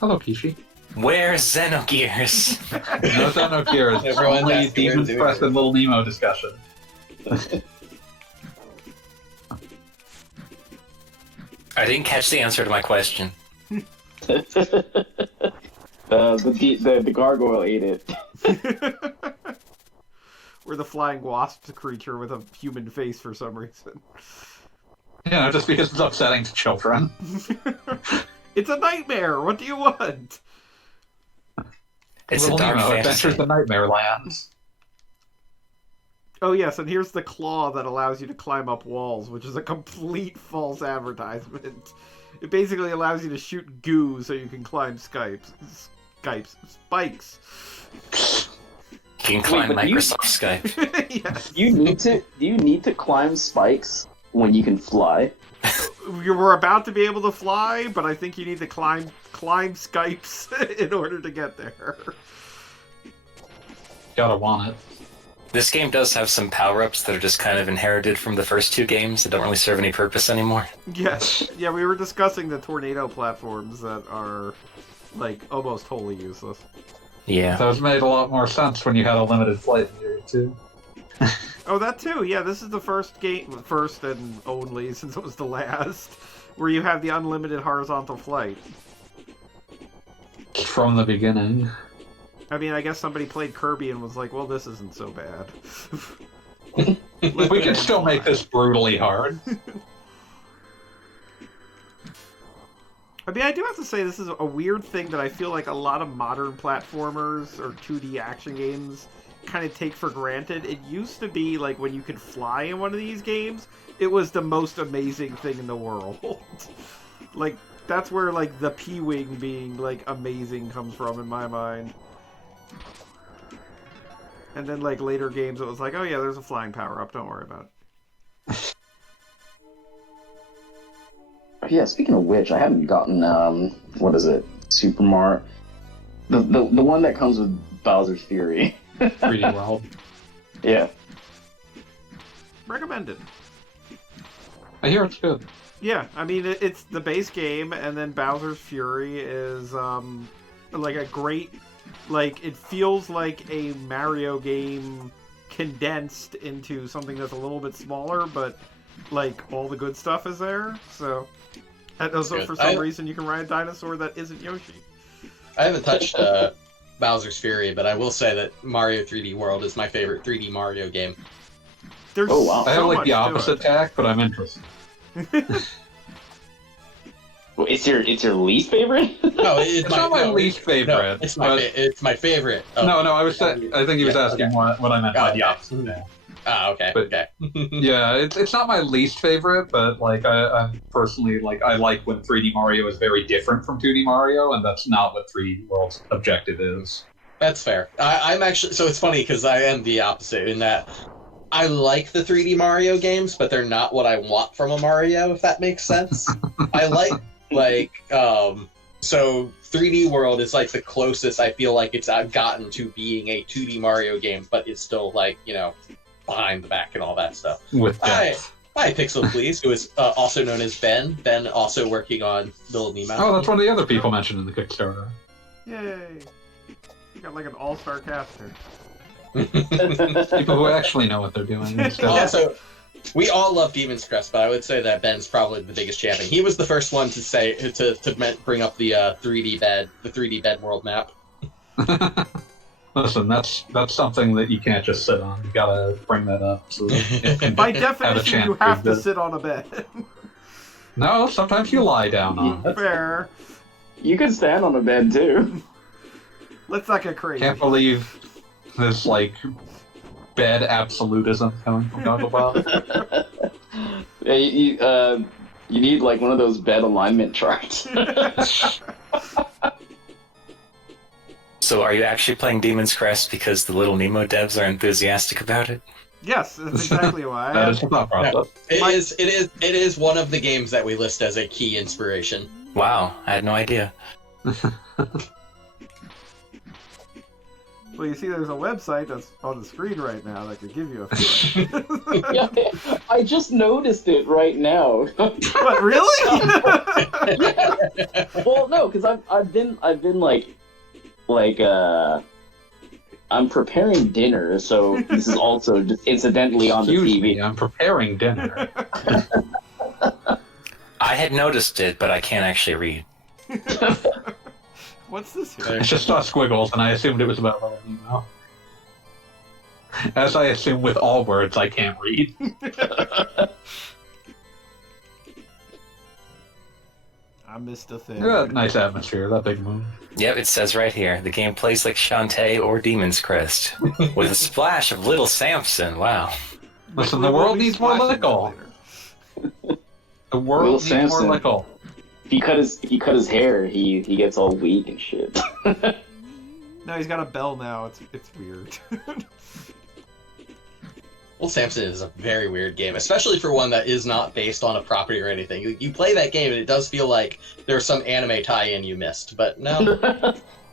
Hello, Kishi. Where's Xenogears? No Xenogears. Only Demon's Crest and Little Nemo discussion. I didn't catch the answer to my question. The gargoyle ate it. Or the flying wasp creature with a human face for some reason. Just because it's upsetting to children. It's a nightmare! What do you want? It's Little a dark Nemo fantasy. Adventures the Nightmare Lands. Oh yes, and here's the claw that allows you to climb up walls, which is a complete false advertisement. It basically allows you to shoot goo so you can climb spikes. You can climb Microsoft Skype. Yes. Do you need to climb spikes when you can fly? You were about to be able to fly, but I think you need to climb Skypes in order to get there. Gotta want it. This game does have some power-ups that are just kind of inherited from the first two games that don't really serve any purpose anymore. Yes. Yeah, we were discussing the tornado platforms that are, almost wholly useless. Yeah. Those made a lot more sense when you had a limited flight in year 2. Oh, that too. Yeah, this is the first and only, since it was the last, where you have the unlimited horizontal flight. From the beginning. I mean, I guess somebody played Kirby and was like, well, this isn't so bad. We can still make this brutally hard. I mean, I do have to say this is a weird thing that I feel like a lot of modern platformers or 2D action games kind of take for granted. It used to be when you could fly in one of these games, it was the most amazing thing in the world. That's where the P-Wing being amazing comes from in my mind. And then later games it was oh yeah, there's a flying power-up, don't worry about it. Yeah, speaking of which, I haven't gotten what is it? Super Mario, the one that comes with Bowser's Fury. 3D World. Yeah. Recommended. I hear it's good. Yeah, I mean it's the base game, and then Bowser's Fury is a great, it feels like a Mario game condensed into something that's a little bit smaller, but all the good stuff is there. So, and also for some reason you can ride a dinosaur that isn't Yoshi. I haven't touched Bowser's Fury, but I will say that Mario 3D World is my favorite 3D Mario game. There's Oh, wow. I have so like much the to opposite it. tack, but I'm interested. Well, it's your least favorite? No, It's not my least favorite. No, it's my favorite. Oh. No, I think he was Yeah, asking okay. what I meant by the opposite tack. Okay. But- Okay. Yeah, it's not my least favorite, but like I'm personally like I like when 3D Mario is very different from 2D Mario, and that's not what 3D World's objective is. That's fair. I'm actually so it's funny because I am the opposite in that I like the 3D Mario games, but they're not what I want from a Mario. If that makes sense. I like so 3D World is like the closest I feel like I've gotten to being a 2D Mario game, but it's still like behind the back and all that stuff. With depth. Hi, Pixel Please, who is also known as Ben. Ben also working on Little Nemo. Oh, that's one of the other people mentioned in the Kickstarter. Yay! You got like an all-star caster. People who actually know what they're doing. Also, we all love Demon's Crest, but I would say that Ben's probably the biggest champion. He was the first one to say to bring up the 3D bed world map. Listen, that's something that you can't just sit on. You gotta bring that up. So it can By have a definition, chance you have to exist. sit on a bed. No, sometimes you lie down on it. Fair. You could stand on a bed, too. Let's not get crazy. Can't believe this like bed absolutism coming from Sandoval. Yeah, you need, like, one of those bed alignment charts. So are you actually playing Demon's Crest because the Little Nemo devs are enthusiastic about it? Yes, that's exactly why. That is the thought process. It is one of the games that we list as a key inspiration. Wow, I had no idea. Well, you see, there's a website that's on the screen right now that could give you a feeling. Yeah, I just noticed it right now. What, really? Well, no, because I've been I'm preparing dinner, so this is also just incidentally on the Excuse TV. me, I'm preparing dinner. I had noticed it, but I can't actually read. What's this here? It's just saw squiggles, and I assumed it was about Little Nemo. As I assume with all words I can't read. I missed a thing. Yeah, nice atmosphere, that big moon. Yep, it says right here. The game plays like Shantae or Demon's Crest, with a splash of Little Samson. Wow. Listen, We the will world be needs more splashing that lickle. later. The world Little needs more Samson. lickle. If he cut his hair, he gets all weak and shit. No, he's got a bell now. It's weird. Well, Samson is a very weird game, especially for one that is not based on a property or anything. You play that game and it does feel like there's some anime tie-in you missed, but no.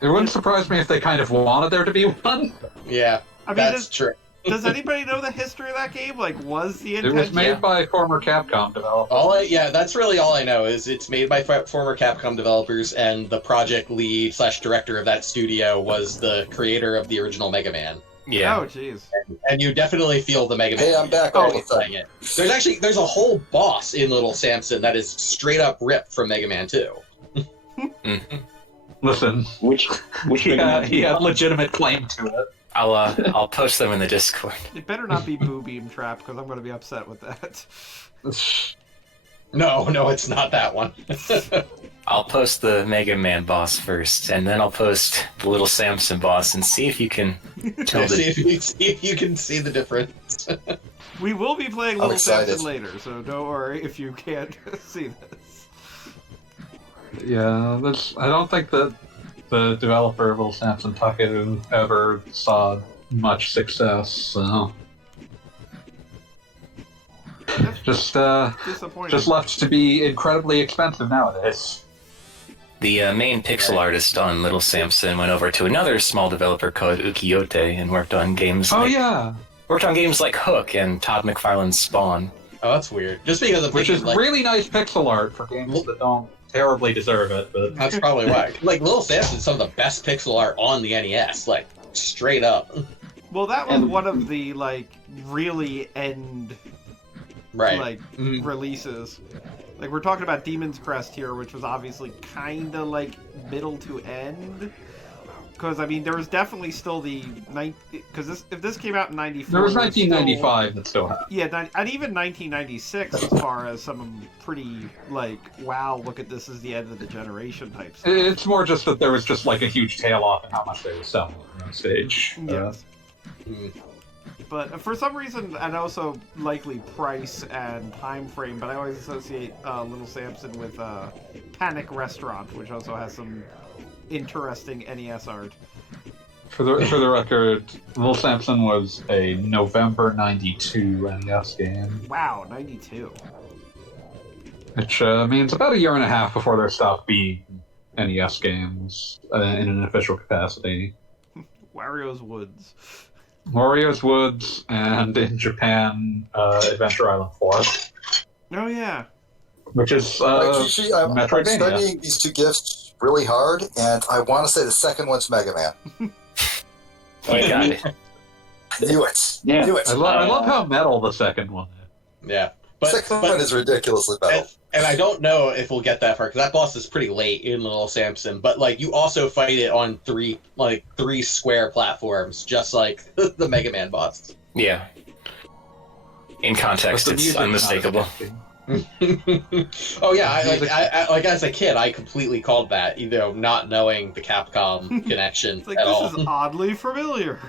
It wouldn't surprise me if they kind of wanted there to be one. Yeah, I mean, that's true. does anybody know the history of that game? Like, was the It intention? was made by former Capcom developers. That's really all I know is it's made by former Capcom developers, and the project lead / director of that studio was the creator of the original Mega Man. Yeah. Oh, jeez. And you definitely feel the Mega Man. Hey, I'm back all the playing time. it. There's a whole boss in Little Samson that is straight up ripped from Mega Man 2. Mm-hmm. Which he had legitimate claim to it. I'll post them in the Discord. It better not be Boo Beam Trap, because I'm going to be upset with that. No, it's not that one. I'll post the Mega Man boss first, and then I'll post the Little Samson boss, and see if you can tell see the... if you can see the difference. We will be playing I'm Little excited. Samson later, so don't worry if you can't see this. Yeah, I don't think that the developer of Little Samson Tucket ever saw much success, so... Just Disappointing. left to be incredibly expensive nowadays. The main pixel artist on Little Samson went over to another small developer called Ukiyote and worked on games like Hook and Todd McFarlane's Spawn. Oh, that's weird. Just because of Which is really nice pixel art for games that don't terribly deserve it, but... That's probably why. Like, Little Samson's some of the best pixel art on the NES, like, straight up. Well, that was one of the, like, really end... Right. releases. Like, we're talking about Demon's Crest here, which was obviously kind of like middle to end. Because, I mean, there was definitely still the... Because if this came out in 94... There was 1995 that still had. Yeah, and even 1996 as far as some pretty, like, wow, look at this is the end of the generation type stuff. It's more just that there was just, like, a huge tail off in how much they were selling on stage. Yes. But for some reason, and also likely price and time frame, but I always associate Little Samson with Panic Restaurant, which also has some interesting NES art. For the record, Little Samson was a November 92 NES game. Wow, 92. Which means about a year and a half before there stopped being NES games in an official capacity. Wario's Woods. Wario's Woods, and in Japan, Adventure Island 4. Oh, yeah. Which is Kishi, I'm Metroidvania. studying these two gifts really hard, and I want to say the second one's Mega Man. You got it. Knew it. Yeah. Knew it. I love how metal the second one is. Yeah. The second one is ridiculously metal. And I don't know if we'll get that far, because that boss is pretty late in Little Samson, but, like, you also fight it on three square platforms, just like the Mega Man boss. Yeah. In context, it's unmistakable. Oh yeah, I as a kid, I completely called that, not knowing the Capcom connection It's like, at this all. is oddly familiar.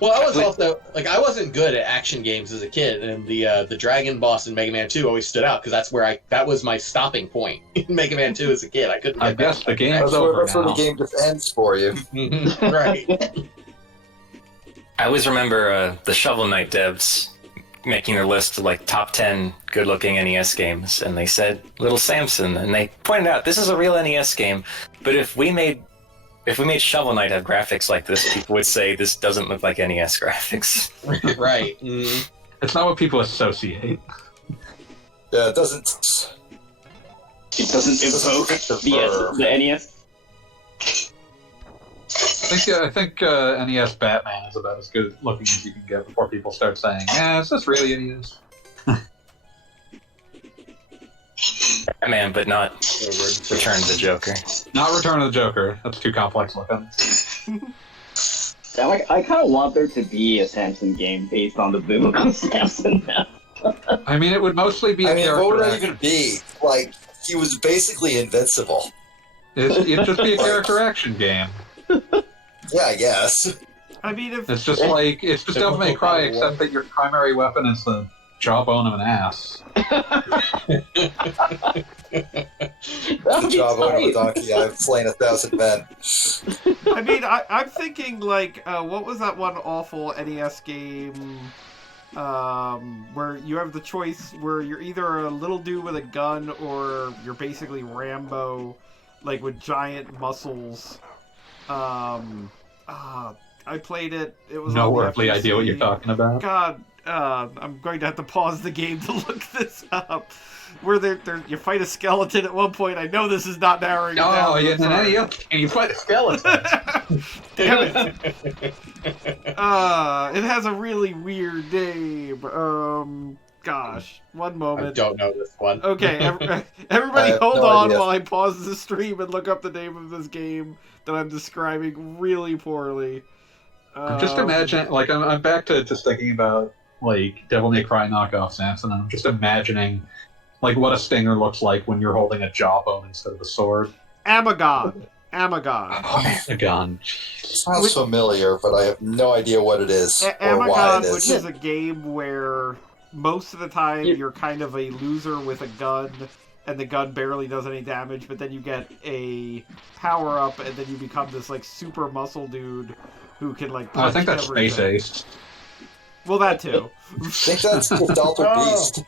Well, I was also I wasn't good at action games as a kid, and the dragon boss in Mega Man 2 always stood out because that was my stopping point in Mega Man 2 as a kid. I couldn't. I guess the game's That's over where the now. game just ends for you. Right. I always remember the Shovel Knight devs making their list of like top 10 good-looking NES games, and they said Little Samson, and they pointed out this is a real NES game, but if we made Shovel Knight have graphics like this, people would say this doesn't look like NES graphics. Right. It's not what people associate. Yeah, it doesn't. It doesn't evoke the NES. I think NES Batman is about as good looking as you can get before people start saying, "Yeah, is this really NES?" Batman, but not Return of the Joker. Not Return of the Joker. That's too complex looking. I kind of want there to be a Samson game based on the biblical Samson now. I mean, it would mostly be. I mean, what would that even be? Like, he was basically invincible. It'd just be a character action game. Yeah, I guess. I mean, It's just Devil May Cry, except that your primary weapon is the jawbone of an ass. The jawbone of a donkey. I've slain 1,000 men. I mean, I'm thinking, like, what was that one awful NES game where you have the choice where you're either a little dude with a gun or you're basically Rambo, like, with giant muscles. I played it. It was No on the earthly FTC. idea what you're talking about. God, I'm going to have to pause the game to look this up. Where you fight a skeleton at one point. I know this is not narrowing it down. Oh, yeah, and you fight a skeleton. Damn it. It has a really weird name. Gosh, one moment. I don't know this one. Okay, everybody hold no on idea. while I pause the stream and look up the name of this game that I'm describing really poorly. Just imagine, like, I'm back to just thinking about, like, Devil May Cry knockoff Samson, and I'm just imagining, like, what a stinger looks like when you're holding a jawbone instead of a sword. Amagon. A gun. Sounds familiar, but I have no idea what it is or why Amagon, it which is. is a game where most of the time you're kind of a loser with a gun, and the gun barely does any damage, but then you get a power-up, and then you become this, like, super muscle dude who can, like, punch I think that's everything. Space Ace. Well, that too. I think that's the Delta Beast.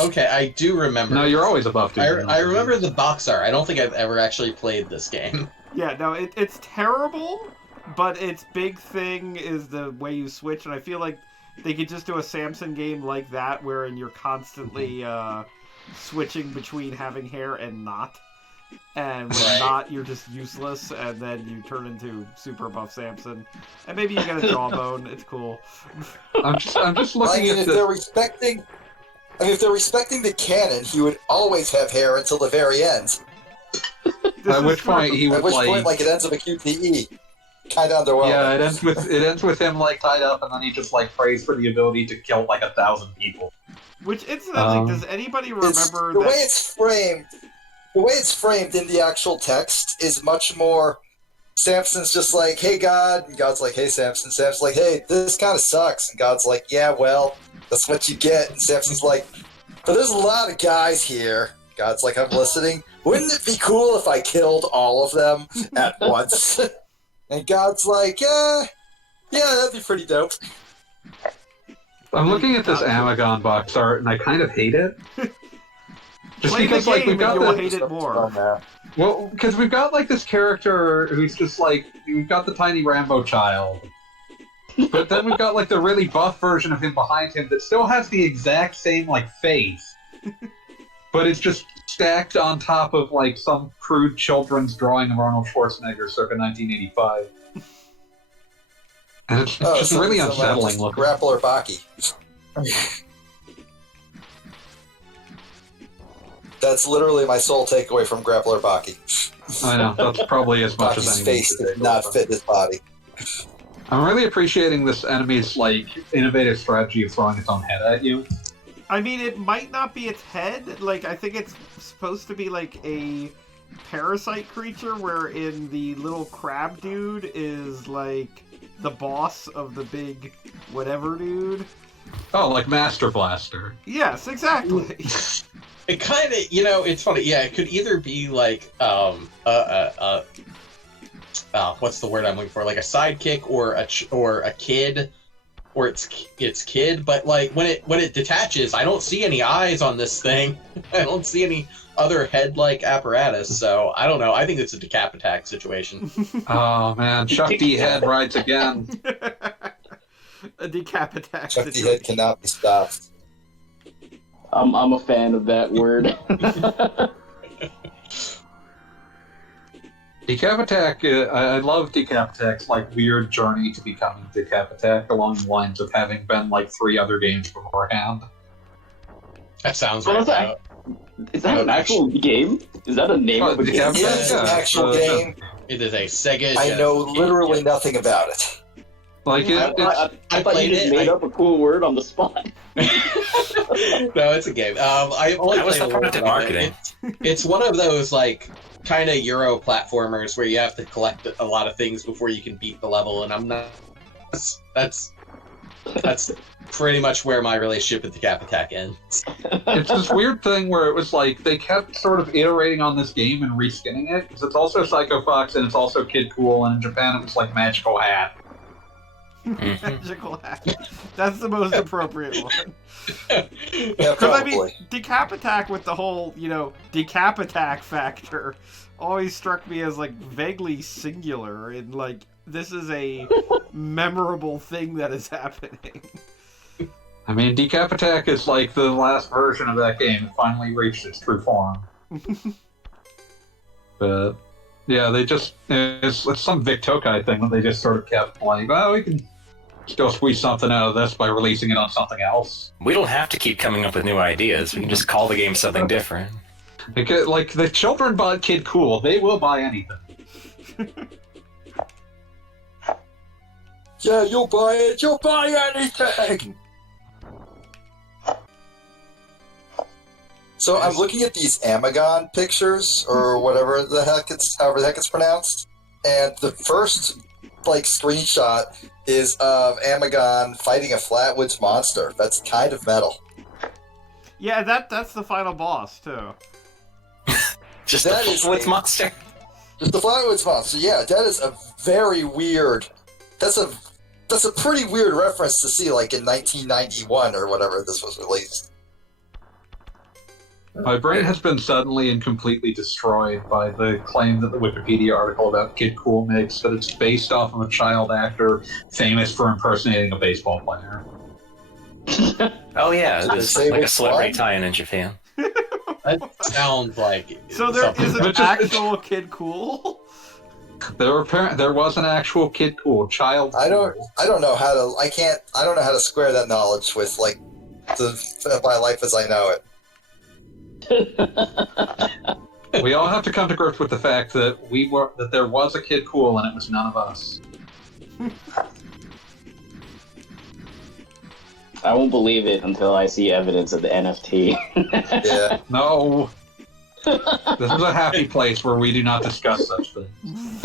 Okay, I do remember. No, you're always a buff dude. I remember the box art. I don't think I've ever actually played this game. Yeah, no, it's terrible, but its big thing is the way you switch, and I feel like they could just do a Samson game like that, wherein you're constantly switching between having hair and not. And when not, you're just useless, and then you turn into super buff Samson. And maybe you get a jawbone, it's cool. I'm just looking at if they're respecting the canon, he would always have hair until the very end. At which point he would like it ends with a QTE. Kind of underwhelming. Yeah, it ends with him like tied up, and then he just like prays for the ability to kill like 1,000 people. Which incidentally, does anybody remember the way it's framed? The way it's framed in the actual text is much more. Samson's just like, "Hey God," and God's like, "Hey Samson." Samson's like, "Hey, this kind of sucks," and God's like, "Yeah, well, that's what you get." And Samson's like, "But there's a lot of guys here." God's like, "I'm listening. Wouldn't it be cool if I killed all of them at once?" And God's like, yeah, that'd be pretty dope. I'm looking at this Amagon box art, and I kind of hate it. Just Play because, the game like, we've got and you'll hate it more. Well, because we've got like this character who's just like we've got the tiny Rambo child, but then we've got like the really buff version of him behind him that still has the exact same like face, but it's just stacked on top of like some crude children's drawing of Arnold Schwarzenegger circa 1985. And it's just really unsettling looking. Grappler Baki. That's literally my sole takeaway from Grappler Baki. I know, that's probably as much Baki's as anything. face did not fit his body. I'm really appreciating this enemy's like innovative strategy of throwing its own head at you. I mean, it might not be its head. Like, I think it's supposed to be like a parasite creature, wherein the little crab dude is like the boss of the big whatever dude. Oh, like Master Blaster. Yes, exactly. It kind of, it's funny. Yeah, it could either be like, what's the word I'm looking for? Like a sidekick or a kid. Or its kid, but like when it detaches, I don't see any eyes on this thing. I don't see any other head-like apparatus. So I don't know. I think it's a decap attack situation. Oh man, Chuck D. Head rides again. A decap attack. Chuck D. Head cannot be stopped. I'm a fan of that word. Decap Attack, I love Decap Attack's like weird journey to becoming Decap Attack along the lines of having been like 3 other games beforehand. That sounds right. Is that an actual game? Is that a name of a game? Yeah, it's an actual game. It is a Sega. I know literally nothing about it. Like I thought you just made up a cool word on the spot. No, it's a game. I only That was played the part of the marketing. It's one of those like kind of Euro platformers where you have to collect a lot of things before you can beat the level, and I'm not. That's pretty much where my relationship with the Cap Attack ends. It's this weird thing where it was like they kept sort of iterating on this game and reskinning it because it's also Psycho Fox and it's also Kid Cool, and in Japan it was like Magical Hat. Magical hat. That's the most appropriate one. Yeah, Because I probably. mean, decap attack with the whole, decap attack factor always struck me as like vaguely singular, and like this is a memorable thing that is happening. I mean, Decap Attack is like the last version of that game. It finally reached its true form. But yeah, they just it's some Vic Tokai thing that they just sort of kept like, well, we can still squeeze something out of this by releasing it on something else. We don't have to keep coming up with new ideas. We can just call the game something different. Because, like, the children bought Kid Cool. They will buy anything. Yeah, you'll buy it. You'll buy anything. So I'm looking at these Amagon pictures, or whatever however the heck it's pronounced, and the first screenshot is of Amagon fighting a Flatwoods monster. That's kind of metal. Yeah, that's the final boss too. Just that the is Flatwoods monster. Just the Flatwoods monster. Yeah, that is a very weird. That's a pretty weird reference to see, like in 1991 or whatever this was released. My brain has been suddenly and completely destroyed by the claim that the Wikipedia article about Kid Cool makes that it's based off of a child actor famous for impersonating a baseball player. Oh yeah, it's Say like a which celebrity one? tie-in in Japan. That sounds like So there something. is an actual Kid Cool. There was an actual Kid Cool child. I don't know how to square that knowledge with my life as I know it. We all have to come to grips with the fact that there was a kid cool and it was none of us. I won't believe it until I see evidence of the NFT. Yeah. No. This is a happy place where we do not discuss such things.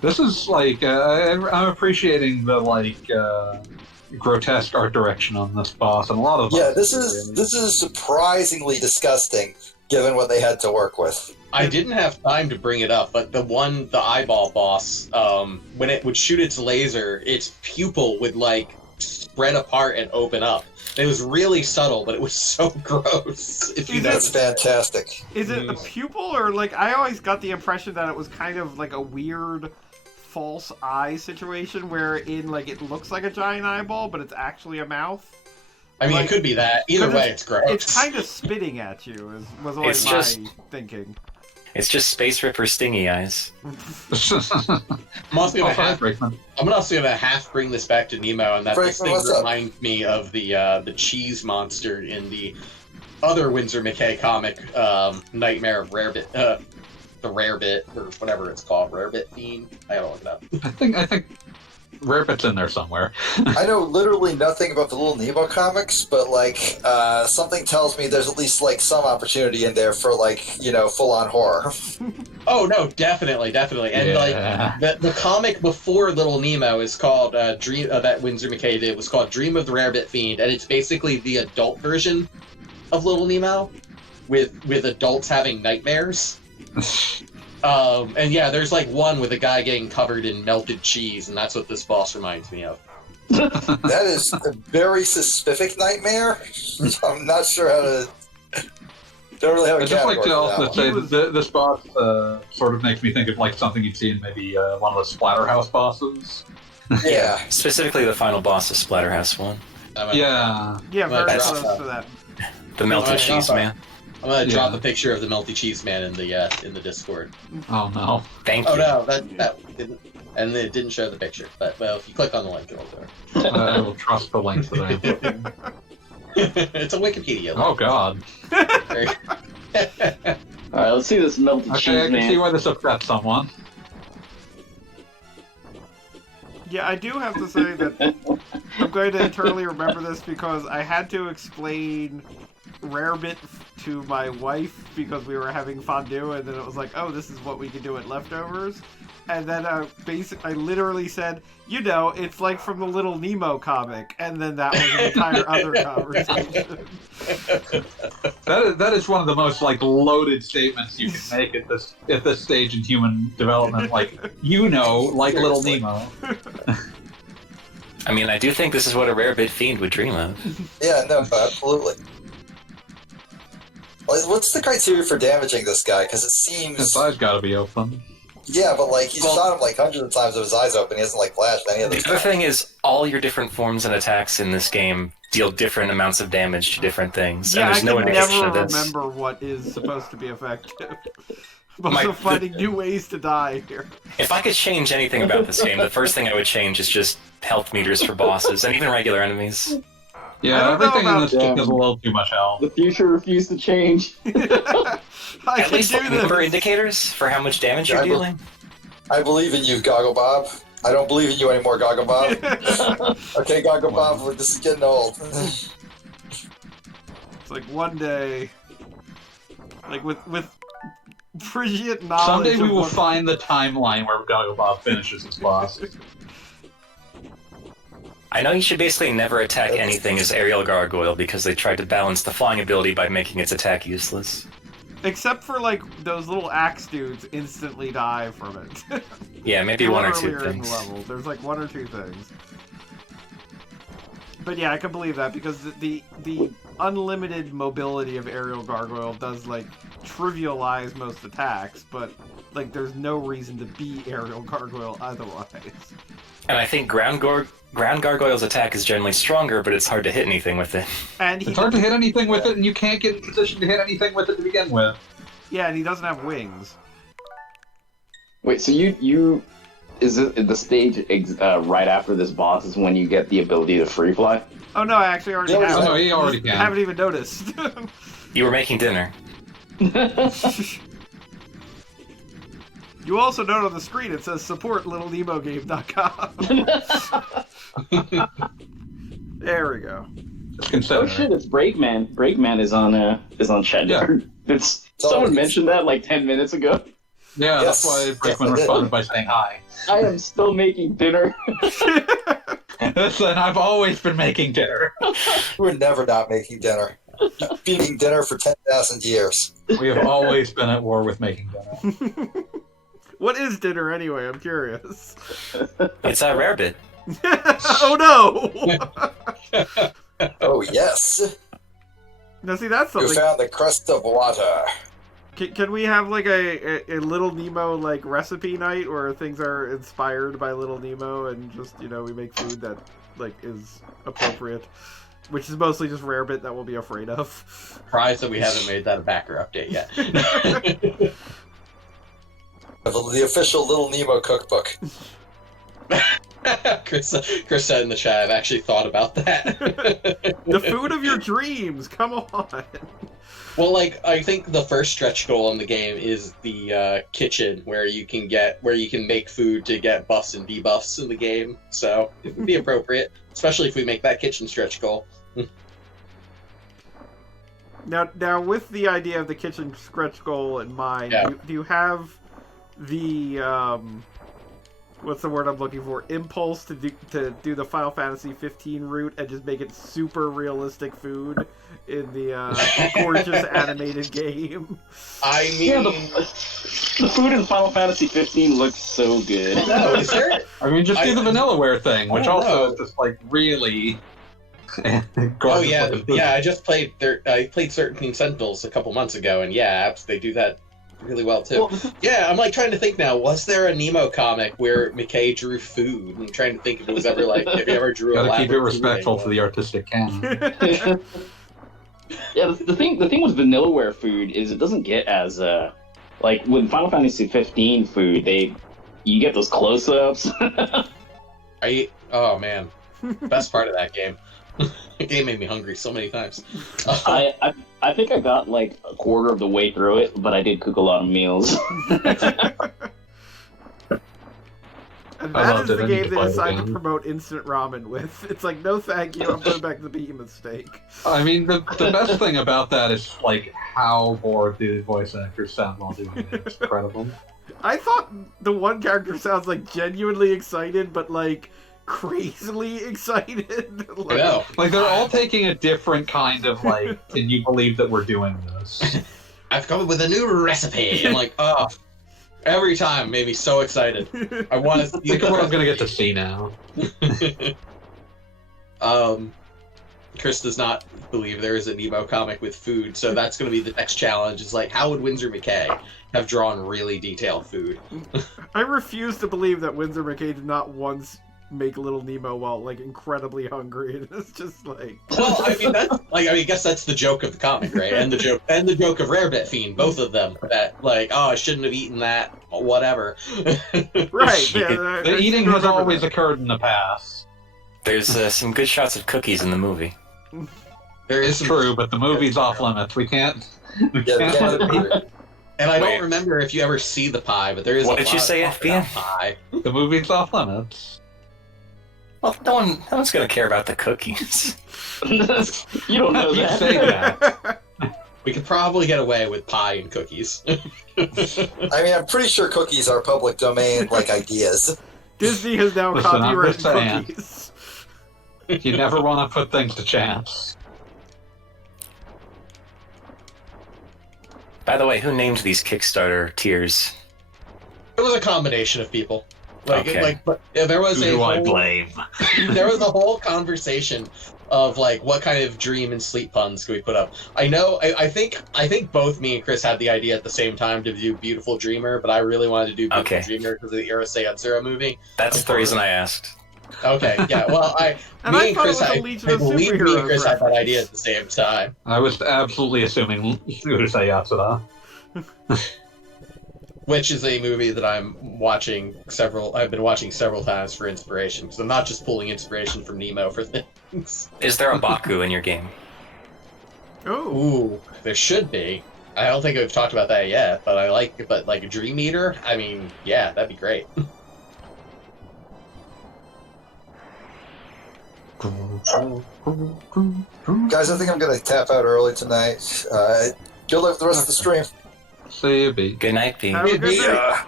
This is like I'm appreciating the grotesque art direction on this boss, and a lot of this is surprisingly disgusting given what they had to work with. I didn't have time to bring it up, but the eyeball boss, when it would shoot its laser, its pupil would spread apart and open up. It was really subtle, but it was so gross. That's fantastic. Is it a pupil, or I always got the impression that it was kind of like a weird false eye situation where it looks like a giant eyeball, but it's actually a mouth? I mean, it could be that. Either way, it's gross. It's kind of spitting at you, was always my thinking. It's just Space Ripper stingy eyes. I'm also gonna half bring this back to Nemo, and this thing reminds me of the cheese monster in the other Winsor McKay comic, Nightmare of Rarebit, the Rarebit, or whatever it's called, Rarebit Fiend. I gotta look it up. I think Rarebit's in there somewhere. I know literally nothing about the Little Nemo comics, but something tells me there's at least some opportunity in there for full-on horror. Oh no, definitely, and the comic before Little Nemo is called Dream that Winsor McKay did was called Dream of the Rarebit Fiend, and it's basically the adult version of Little Nemo with adults having nightmares. And yeah, there's one with a guy getting covered in melted cheese, and that's what this boss reminds me of. That is a very specific nightmare. I'm not sure how to. Don't really have a category for that one. Say this boss sort of makes me think of something you'd see in maybe one of the Splatterhouse bosses. Yeah. Specifically, the final boss of Splatterhouse 1. Yeah. Yeah, very close to that. The melted cheese man. I'm gonna drop a picture of the melty cheese man in the Discord. Oh no! Thank you. Oh no, that didn't, and it didn't show the picture. But if you click on the link, it'll go. I will trust the link to that. It's a Wikipedia link. Oh god! All right, let's see this melty cheese man. I can see why this upsets someone. Yeah, I do have to say that I'm going to internally remember this because I had to explain Rarebit to my wife because we were having fondue, and then it was oh, this is what we can do at leftovers. And then I literally said, it's from the Little Nemo comic, and then that was an entire other conversation. That is one of the most loaded statements you can make at this stage in human development. Little Nemo. I mean, I do think this is what a Rarebit Fiend would dream of. Yeah, no, absolutely. What's the criteria for damaging this guy? Because it seems his eyes gotta be open. Yeah, but he's shot him hundreds of times with his eyes open. He hasn't flashed any of them. The thing is, all your different forms and attacks in this game deal different amounts of damage to different things. Yeah, and there's no indication of this. I never remember what is supposed to be effective. I'm also finding new ways to die here. If I could change anything about this game, the first thing I would change is just health meters for bosses and even regular enemies. Yeah, everything in this game is a little too much health. The future refused to change. At least number indicators for how much damage you're dealing. I believe in you, Goggle Bob. I don't believe in you anymore, Goggle Bob. Okay, Goggle Bob, this is getting old. It's one day, with prescient knowledge. Someday we will find the timeline where Goggle Bob finishes his boss. I know you should basically never attack anything as Aerial Gargoyle because they tried to balance the flying ability by making its attack useless. Except for those little axe dudes instantly die from it. Yeah, maybe one or two things. In the level. There's one or two things. But yeah, I can believe that because the unlimited mobility of Aerial Gargoyle does trivialize most attacks, but there's no reason to be Aerial Gargoyle otherwise. And I think Ground Gargoyle's attack is generally stronger, but it's hard to hit anything with it. And it's hard to hit anything with it, and you can't get in position to hit anything with it to begin with. Yeah, and he doesn't have wings. Wait, so you Is it the stage right after this boss is when you get the ability to free fly? Oh no, I actually already have. Oh, no, he already can. I haven't even noticed. You were making dinner. You also note on the screen it says support littlenemogame.com. There we go. Oh shit! It's Breakman. Breakman is on chat. Yeah. Someone mentioned that like 10 minutes ago. Yeah, Yes. that's why Breakman responded by saying hi. I am still making dinner. Listen, I've always been making dinner. We're never not making dinner. Been making dinner for 10,000 years. We have always been at war with making dinner. What is dinner anyway? I'm curious. It's a rare bit. Oh no! Oh yes, Now see, that's you something. found the crest of water. Can we have like a Little Nemo like recipe night where things are inspired by Little Nemo and just we make food that like is appropriate, which is mostly just Rarebit that we'll be afraid of. Surprised that we haven't made that a backer update yet. The official Little Nemo cookbook. Chris said in the chat, I've actually thought about that. The food of your dreams. Come on. Well, like, I think the first stretch goal in the game is the kitchen, where you can make food to get buffs and debuffs in the game. So it would be appropriate, especially if we make that kitchen stretch goal. Now, with the idea of the kitchen stretch goal in mind, Yeah. do you have the what's the word I'm looking for? Impulse to do the Final Fantasy 15 route and just make it super realistic food in the gorgeous animated game. I mean, the food in Final Fantasy 15 looks so good. no, is there? I mean, just do the Vanillaware thing, which Oh, also no. is just like really. Oh yeah, I just played. I played 13 Sentinels a couple months ago, and yeah, they do that really well too. Yeah, I'm like trying to think now. Was there a Nemo comic where McKay drew food? I'm trying to think if it was ever like if he ever drew. Gotta keep it elaborate respectful food to the artistic canon. Yeah, the thing with Vanillaware food is it doesn't get as like with Final Fantasy 15 food, you get those close-ups. Oh man, best part of that game. The game made me hungry so many times. I think I got like a quarter of the way through it, but I did cook a lot of meals. And I that loved is it. the I need game to they play it decided to again. promote instant ramen with. It's like, no thank you, I'm going back to the behemoth steak. I mean, the best thing about that is like how bored the voice actors sound while doing it. It's incredible. I thought the one character sounds like genuinely excited, but like crazily excited. Like, No, Like they're all taking a different kind of like, can you believe that we're doing this? I've come up with a new recipe. I'm like, oh, every time made me so excited. I want to see Think of what I'm gonna get to see now. Chris does not believe there is a Nemo comic with food, so that's going to be the next challenge. Is like, how would Winsor McKay have drawn really detailed food? I refuse to believe that Winsor McKay did not once make Little Nemo while like incredibly hungry. And it's just like, Well, I mean, I guess that's the joke of the comic, right? And the joke of Rarebit Fiend, both of them. That like, oh, I shouldn't have eaten that, whatever. right? Yeah, The eating has always occurred in the past. There's some good shots of cookies in the movie. There is It's some true, but the movie's off limits. We can't. Yeah, can't yeah, let it be. And I Wait. don't remember if you ever see the pie, but there is. What a did you lot say, of talk FBN? about pie. The movie's off limits. Well, no one's gonna care about the cookies. You don't know You that. say that. We could probably get away with pie and cookies. I mean, I'm pretty sure cookies are public domain like ideas. Disney has now Listen, I'm copyrighted just saying. cookies. You never want to put things to chance. By the way, who named these Kickstarter tiers? It was a combination of people. Okay. But there was Who do I whole- blame? there was a whole conversation of like what kind of dream and sleep puns could we put up. I know I think both me and Chris had the idea at the same time to do Beautiful Dreamer, but I really wanted to do Beautiful Okay. Dreamer because of the Urusei Yatsura movie. That's the reason I asked. Okay, yeah. Well, And I thought it was a I Legion of believe me and Superheroes Chris had that reference. idea at the same time. I was absolutely assuming Urusei Yatsura. Which is a movie that I've been watching several times for inspiration, because I'm not just pulling inspiration from Nemo for things. Is there a Baku in your game? Ooh, there should be. I don't think we've talked about that yet, but like a Dream Eater, I mean, yeah, that'd be great. Guys, I think I'm gonna tap out early tonight. Good luck with the rest of the stream. See you, B. Good night, P. Have a good night.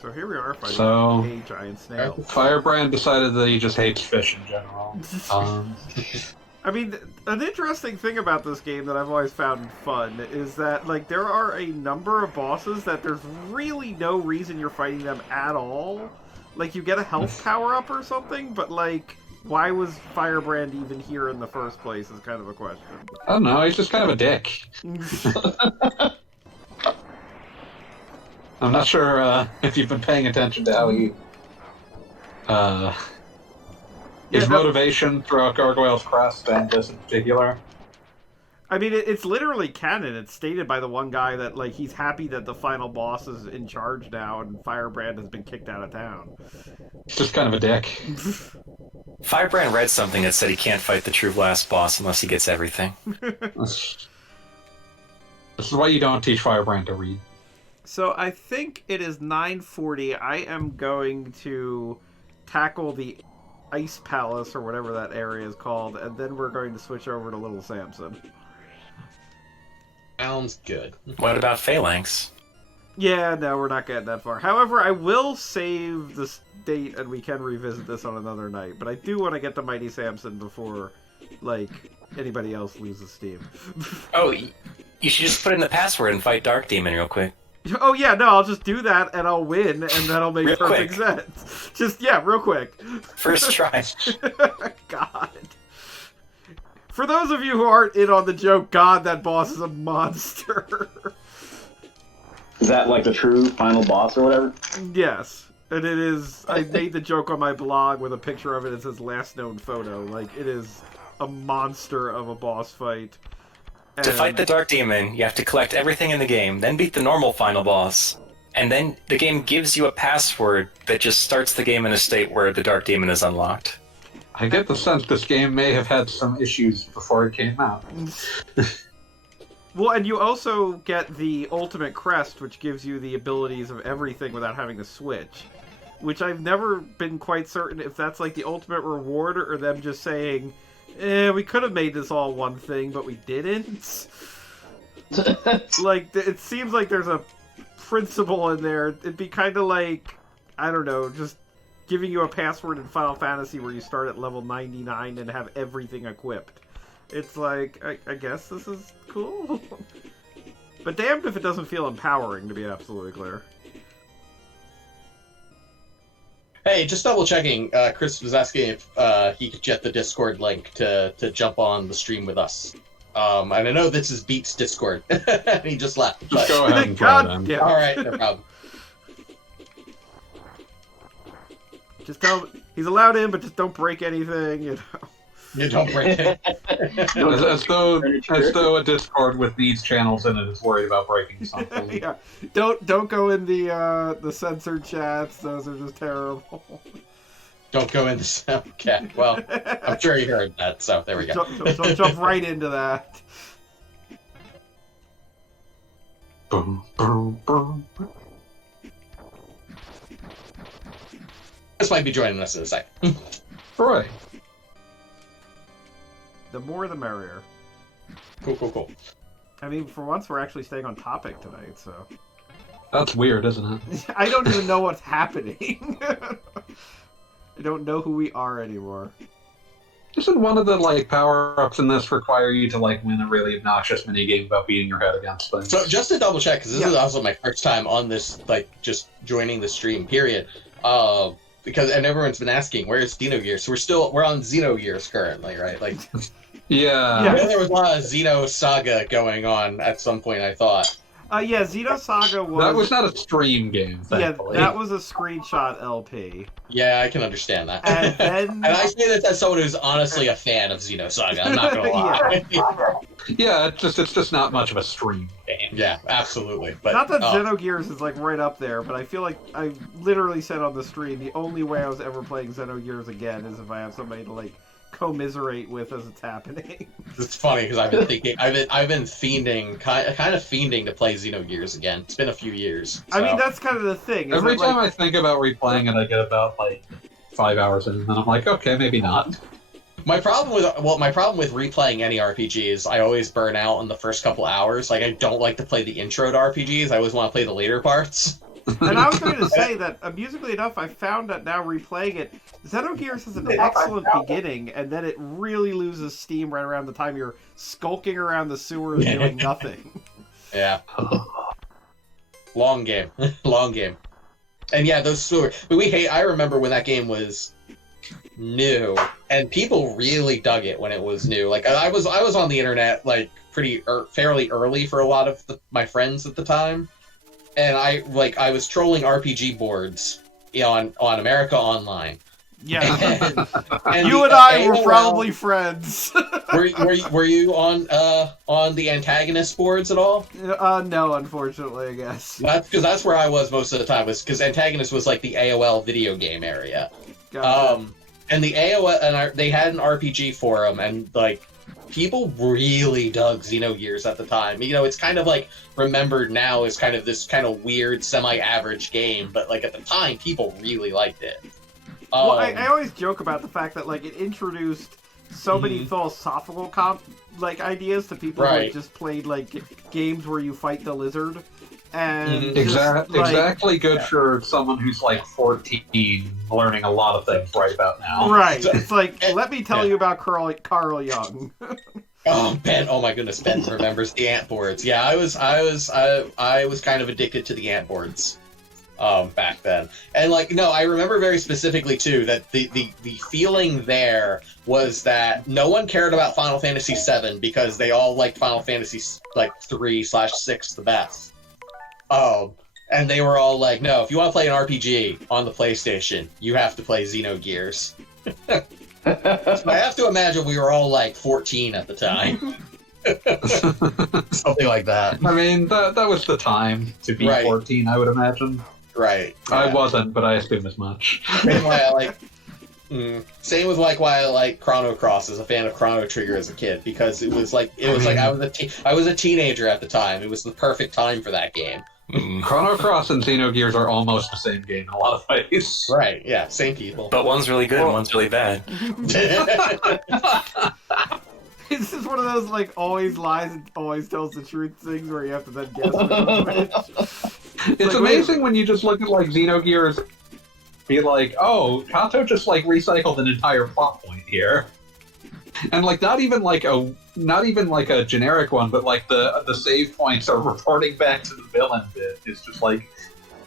So here we are fighting a giant snail. Firebrand decided that he just hates fish in general. I mean, an interesting thing about this game that I've always found fun is that, like, there are a number of bosses that there's really no reason you're fighting them at all. Like, you get a health power-up or something, but, like, why was Firebrand even here in the first place is kind of a question. I don't know, he's just kind of a dick. I'm not sure if you've been paying attention to how he... his motivation throughout Gargoyle's Crest and this in particular. I mean, it's literally canon. It's stated by the one guy that, like, he's happy that the final boss is in charge now and Firebrand has been kicked out of town. Just kind of a dick. Firebrand read something that said he can't fight the true last boss unless he gets everything. This is why you don't teach Firebrand to read. So I think it is 9:40. I am going to tackle the Ice Palace, or whatever that area is called, and then we're going to switch over to Little Samson. Sounds good. What about Phalanx? Yeah, no, we're not getting that far. However, I will save the date, and we can revisit this on another night. But I do want to get to Mighty Samson before, like, anybody else loses steam. Oh, you should just put in the password and fight Dark Demon real quick. Oh, yeah, no, I'll just do that, and I'll win, and that'll make perfect sense. Just, yeah, real quick. First try. God. For those of you who aren't in on the joke, God, that boss is a monster. Is that like the true final boss or whatever? Yes. And it is, I made the joke on my blog with a picture of it. It says last known photo. Like, it is a monster of a boss fight. And... To fight the Dark Demon, you have to collect everything in the game, then beat the normal final boss, and then the game gives you a password that just starts the game in a state where the Dark Demon is unlocked. I get the sense this game may have had some issues before it came out. Well, and you also get the ultimate crest, which gives you the abilities of everything without having to switch. Which I've never been quite certain if that's like the ultimate reward or them just saying, we could have made this all one thing, but we didn't. Like, it seems like there's a principle in there. It'd be kind of like, I don't know, just giving you a password in Final Fantasy where you start at level 99 and have everything equipped. It's like, I guess this is cool. But damned if it doesn't feel empowering, to be absolutely clear. Hey, just double checking. Chris was asking if he could get the Discord link to jump on the stream with us. And I know this is Beat's Discord. He just left. Just go ahead and try them. Yeah. All right, no problem. Just tell him he's allowed in, but just don't break anything, you know. You don't break it. as though a Discord with these channels in it is worried about breaking something. Yeah, don't go in the censored chats. Those are just terrible. Don't go into some cat. Well, I'm sure you heard that, so there we go. Don't jump right into that. Boom, boom, boom. Chris might be joining us in a second. Right. The more the merrier. Cool. I mean, for once, we're actually staying on topic tonight, so... That's weird, isn't it? I don't even know what's happening. I don't know who we are anymore. Isn't one of the, like, power-ups in this require you to, like, win a really obnoxious minigame about beating your head against things? So, just to double check, because this is also my first time on this, like, just joining the stream, period. And everyone's been asking, where's Xenogears? So we're on Xenogears currently, right? Like... Yeah. I know there was a lot of Xeno saga going on at some point, I thought. Yeah, Xenosaga was... That was not a stream game, thankfully. Yeah, that was a screenshot LP. Yeah, I can understand that. And then... and I say that as someone who's honestly a fan of Xenosaga, I'm not gonna lie. Yeah, it's just not much of a stream game. Yeah, absolutely. But not that Xenogears is like right up there, but I feel like I literally said on the stream the only way I was ever playing Xenogears again is if I have somebody to like commiserate with as it's happening. It's funny because I've been thinking, I've been fiending, kind of fiending to play Xenogears again. It's been a few years. So. I mean, that's kind of the thing. Every time I think about replaying it, I get about like 5 hours in, and then I'm like, okay, maybe not. My problem with replaying any RPG is I always burn out in the first couple hours. Like, I don't like to play the intro to RPGs. I always want to play the later parts. And I was going to say that, amusingly enough, I found that now replaying it, Xenogears has an excellent beginning, and then it really loses steam right around the time you're skulking around the sewers doing nothing. Yeah. Long game. Long game. And yeah, those sewers. I remember when that game was new, and people really dug it when it was new. Like, I was on the internet, like, fairly early for a lot of my friends at the time. And I was trolling RPG boards on America Online. Yeah, and you and I were probably friends. were you on the antagonist boards at all? No, unfortunately, I guess. That's where I was most of the time. Was because antagonist was like the AOL video game area. Gotcha. And the AOL and they had an RPG forum, and like people really dug Xenogears at the time. You know, it's kind of like remembered now as kind of this kind of weird semi-average game, but like at the time, people really liked it. Well, I always joke about the fact that like it introduced so many philosophical ideas to people who had just played like games where you fight the lizard. And exactly good for someone who's like 14 learning a lot of things right about now. Right. It's like, let me tell you about Carl Jung. Oh, Ben! Oh my goodness, Ben remembers the ant boards. Yeah, I was kind of addicted to the ant boards back then. And like, no, I remember very specifically too that the feeling there was that no one cared about Final Fantasy VII because they all liked Final Fantasy like 3/6 the best. And they were all like, no, if you want to play an RPG on the PlayStation, you have to play Xenogears. So I have to imagine we were all like 14 at the time. Something like that. I mean, that was the time to be 14, I would imagine. Right. Yeah. I wasn't, but I assume as much. Same with why I like Chrono Cross as a fan of Chrono Trigger as a kid, because it was like I was a teenager at the time. It was the perfect time for that game. Chrono Cross and Xenogears are almost the same game in a lot of ways. Right, yeah, same people. But one's really good and one's really bad. This is one of those, like, always lies and always tells the truth things where you have to then guess which. It's like, amazing when you just look at, like, Xenogears, be like, oh, Kato just, like, recycled an entire plot point here. And, like, not even like a generic one, but like the save points are reporting back to the villain bit. It's just like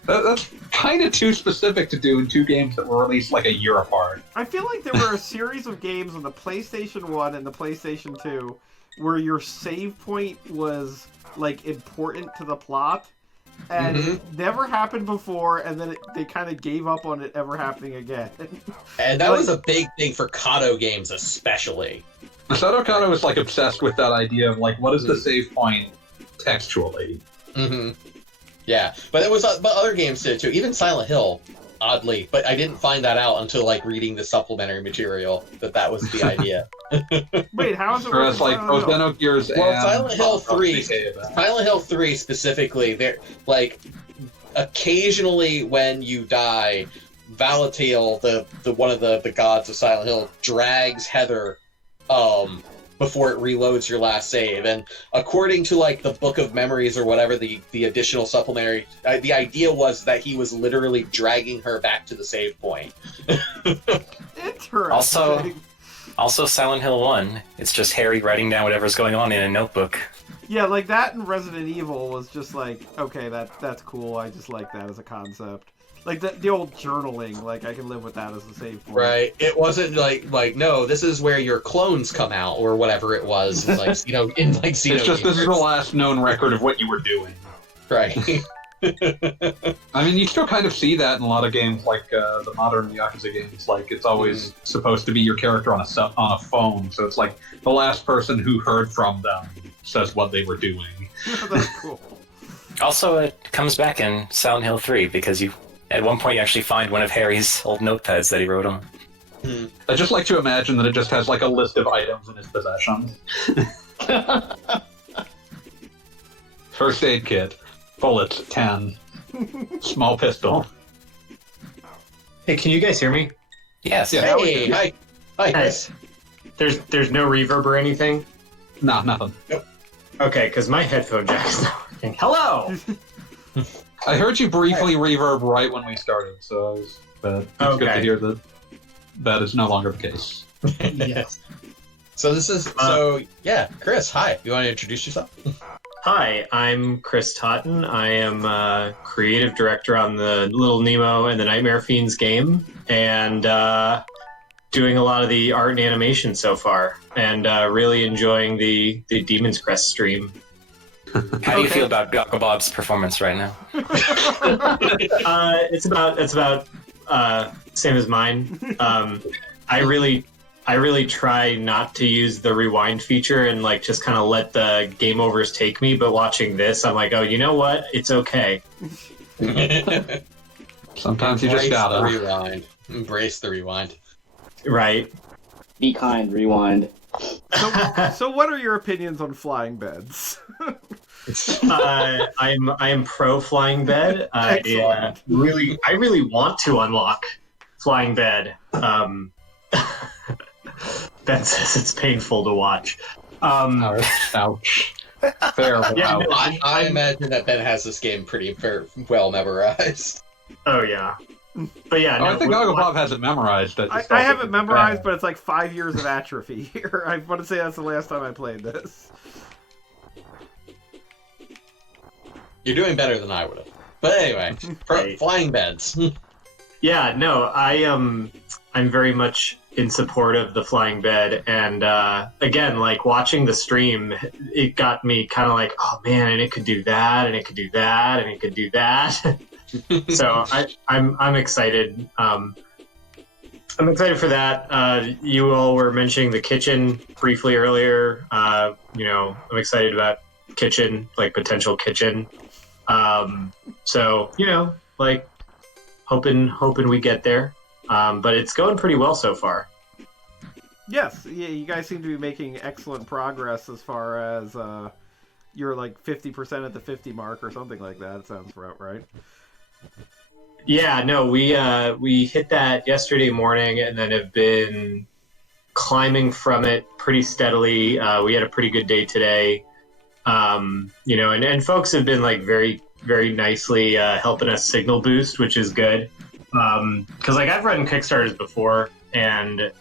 that's kind of too specific to do in two games that were released like a year apart. I feel like there were a series of games on the PlayStation 1 and the PlayStation 2 where your save point was like important to the plot, and it never happened before, and then they kind of gave up on it ever happening again. And that was a big thing for Kato games, especially. Masato Kato was like obsessed with that idea of like, what is the save point textually? Mm-hmm. Yeah, but other games did too. Even Silent Hill, oddly, but I didn't find that out until like reading the supplementary material that was the idea. Wait, how is it? It's like Xenogears and Silent Hill 3 specifically. They're like occasionally when you die, Valatail, the one of the gods of Silent Hill, drags Heather before it reloads your last save, and according to like the Book of Memories or whatever the additional supplementary, the idea was that he was literally dragging her back to the save point. Interesting. Also Silent Hill 1, it's just Harry writing down whatever's going on in a notebook. Yeah, like that in Resident Evil was just like, okay, that's cool. I just like that as a concept. Like the old journaling, like I can live with that as a save point. Right. It wasn't like no, this is where your clones come out or whatever it was. Like in like Xenogears. It's just this is the last known record of what you were doing. Right. I mean, you still kind of see that in a lot of games, like the modern Yakuza games. Like, it's always supposed to be your character on a phone, so it's like the last person who heard from them says what they were doing. That's cool. Also, it comes back in Silent Hill 3 because at one point you actually find one of Harry's old notepads that he wrote on. I just like to imagine that it just has like a list of items in his possession. First aid kit, bullets 10, small pistol. Hey, can you guys hear me? Yes. Yeah. Hey, hi, Chris. There's no reverb or anything? Nah, nothing. Okay, because my headphone jack's not working. Hello! I heard you briefly reverb right when we started, so it's good to hear that that is no longer the case. Yes. So this is Chris. Hi. You want to introduce yourself? Hi, I'm Chris Totten. I am creative director on the Little Nemo and the Nightmare Fiends game, and doing a lot of the art and animation so far, and really enjoying the Demon's Crest stream. How do you feel about Bob's performance right now? It's about same as mine. I really try not to use the rewind feature and like just kind of let the game overs take me. But watching this, I'm like, oh, you know what? It's okay. Sometimes you just gotta rewind. Embrace the rewind. Right. Be kind, rewind. So what are your opinions on flying beds? I am pro flying bed. I really want to unlock flying bed. Ben says it's painful to watch. Ouch. Fair. Yeah, Ouch. no, I imagine that Ben has this game pretty well memorized. Oh yeah. But yeah, I think Bob has it memorized. I have it memorized, but it's like 5 years of atrophy here. I want to say that's the last time I played this. You're doing better than I would have. But anyway, flying beds. Yeah, no, I'm very much in support of the flying bed, and again, like watching the stream, it got me kind of like, oh man, and it could do that, and it could do that, and it could do that. So I'm excited. I'm excited for that. You all were mentioning the kitchen briefly earlier. I'm excited about kitchen, like potential kitchen. So like hoping we get there. But it's going pretty well so far. Yes, yeah, you guys seem to be making excellent progress as far as you're like 50% at the 50 mark or something like that. It sounds about right. Yeah, no, we hit that yesterday morning and then have been climbing from it pretty steadily. We had a pretty good day today. And folks have been like very, very nicely helping us signal boost, which is good. Because like I've run Kickstarters before, and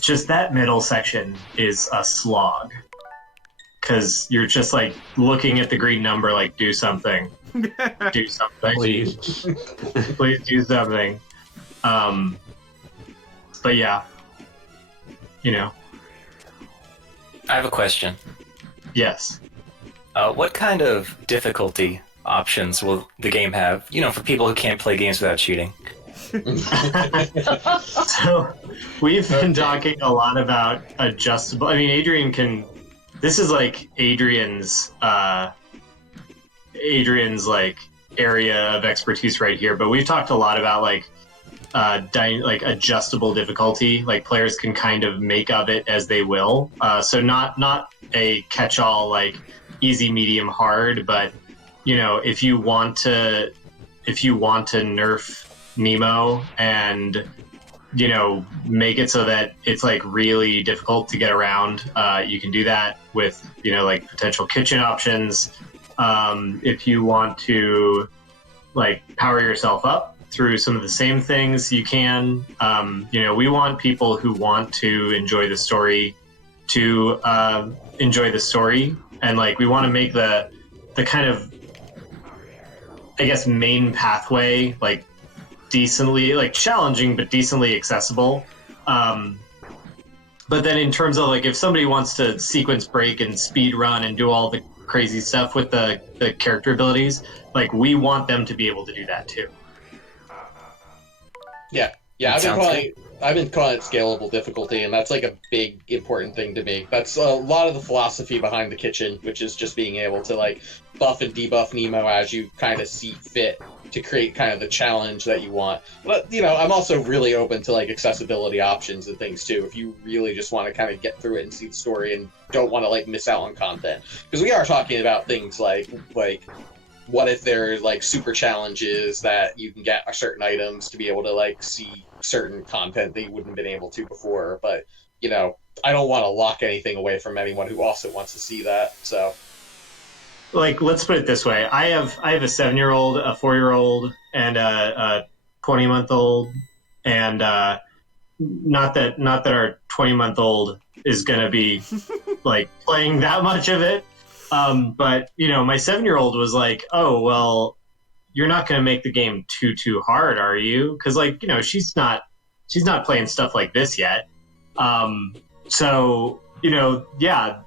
just that middle section is a slog. Because you're just like looking at the green number, like do something, do something, Please, please do something. But yeah, I have a question. Yes. What kind of difficulty options will the game have? For people who can't play games without cheating. So we've been talking a lot about adjustable. I mean, Adrian can. This is like Adrian's like area of expertise right here. But we've talked a lot about like adjustable difficulty. Like players can kind of make of it as they will. So not a catch-all like easy, medium, hard, but if you want to nerf Nemo and make it so that it's like really difficult to get around, you can do that with like potential kitchen options. If you want to like power yourself up through some of the same things, you can. We want people who want to enjoy the story to enjoy the story, and like we want to make the kind of, I guess, main pathway like decently like challenging but decently accessible. But then in terms of like if somebody wants to sequence break and speed run and do all the crazy stuff with the character abilities, like we want them to be able to do that too. Yeah, I've been calling it scalable difficulty, and that's like a big important thing to me. That's a lot of the philosophy behind the kitchen, which is just being able to like buff and debuff Nemo as you kind of see fit to create kind of the challenge that you want. But you know, I'm also really open to like accessibility options and things too. If you really just want to kind of get through it and see the story and don't want to like miss out on content, because we are talking about things like what if there's like super challenges that you can get certain items to be able to like see certain content that you wouldn't have been able to before. But you know, I don't want to lock anything away from anyone who also wants to see that. So like, let's put it this way: I have a 7-year-old, a 4-year-old, and a 20-month-old, and not that our 20-month-old is going to be like playing that much of it. But you know, my 7-year-old was like, "Oh well, you're not going to make the game too hard, are you?" Because like, you know, she's not playing stuff like this yet. So you know, yeah,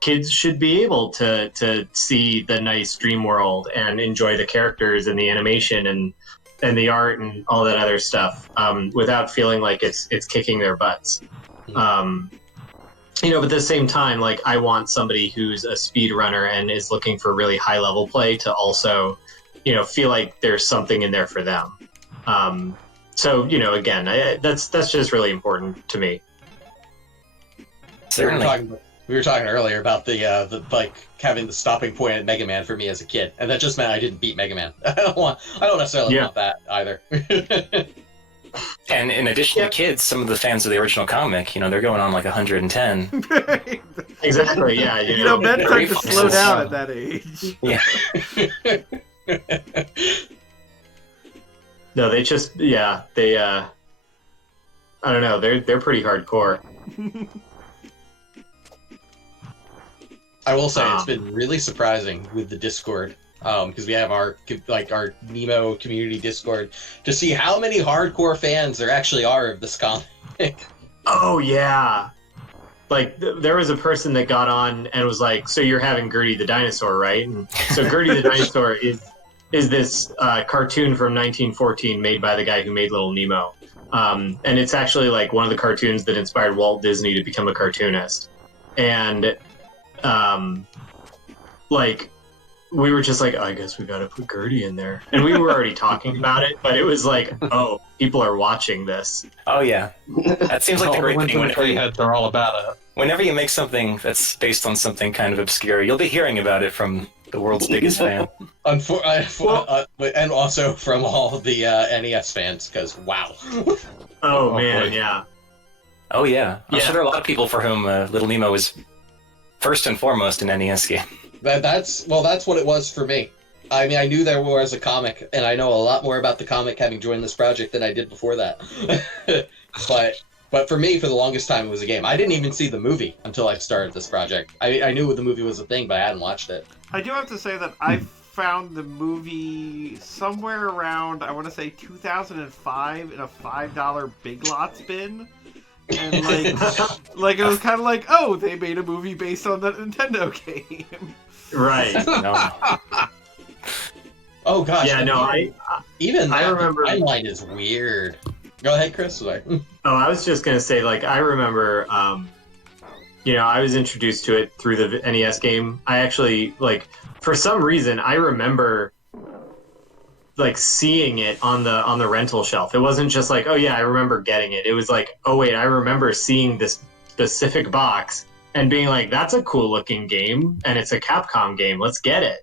kids should be able to see the nice dream world and enjoy the characters and the animation and the art and all that other stuff without feeling like it's kicking their butts. You know, but at the same time, like, I want somebody who's a speedrunner and is looking for really high level play to also, you know, feel like there's something in there for them. So, you know, again, that's just really important to me. Certainly. We were talking earlier about the like having the stopping point at Mega Man for me as a kid, and that just meant I didn't beat Mega Man. I don't necessarily want that either. And in addition to kids, some of the fans of the original comic, you know, they're going on like 110. Exactly. Yeah. You know, men tend to slow down at that age. Yeah. No, they just they I don't know, they're pretty hardcore. I will say it's been really surprising with the Discord, because we have our Nemo community Discord, to see how many hardcore fans there actually are of this comic. Oh yeah, like there was a person that got on and was like, "So you're having Gertie the dinosaur, right?" And so Gertie the dinosaur is this cartoon from 1914 made by the guy who made Little Nemo, and it's actually like one of the cartoons that inspired Walt Disney to become a cartoonist, and like we were just like, oh, I guess we gotta put Gertie in there, and we were already talking about it, but it was like, oh, people are watching this. Oh yeah, that seems like the great thing. Whenever they're all about it. Whenever you make something that's based on something kind of obscure, you'll be hearing about it from the world's biggest fan. And also from all the NES fans, because wow. Oh man, yeah. Oh yeah. I'm sure there are a lot of people for whom Little Nemo was first and foremost an NES game. That's what it was for me. I mean, I knew there was a comic, and I know a lot more about the comic having joined this project than I did before that. But for me, for the longest time, it was a game. I didn't even see the movie until I started this project. I knew the movie was a thing, but I hadn't watched it. I do have to say that I found the movie somewhere around, I want to say 2005, in a $5 Big Lots bin. And like it was kind of like, oh, they made a movie based on that Nintendo game. Right. No. Oh gosh. Yeah, no, I remember. The timeline is weird. Go ahead, Chris. Sorry. Oh, I was just gonna say, like, I remember, you know, I was introduced to it through the NES game. I actually, like, for some reason, I remember like seeing it on the rental shelf. It wasn't just like, oh yeah, I remember getting it. It was like, oh wait, I remember seeing this specific box and being like, that's a cool looking game and it's a Capcom game. Let's get it.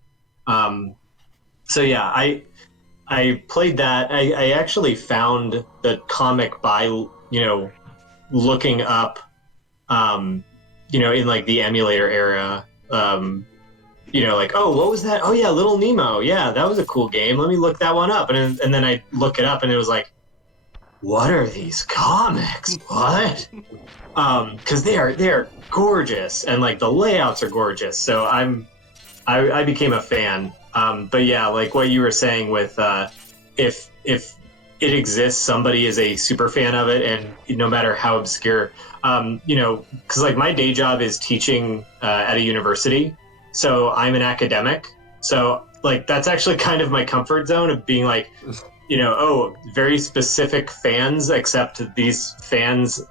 So yeah, I played that. I actually found the comic by, you know, looking up, you know, in like the emulator era, you know, like, oh, what was that? Oh yeah, Little Nemo. Yeah, that was a cool game. Let me look that one up. And then I look it up, and it was like, what are these comics? What? Because they are gorgeous, and like the layouts are gorgeous. So I became a fan. But yeah, like what you were saying with if it exists, somebody is a super fan of it, and no matter how obscure, you know, because like my day job is teaching at a university. So I'm an academic. So like that's actually kind of my comfort zone of being like, very specific fans, except these fans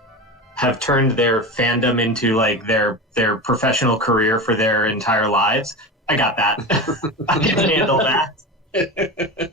have turned their fandom into like their professional career for their entire lives. I got that. I can handle that.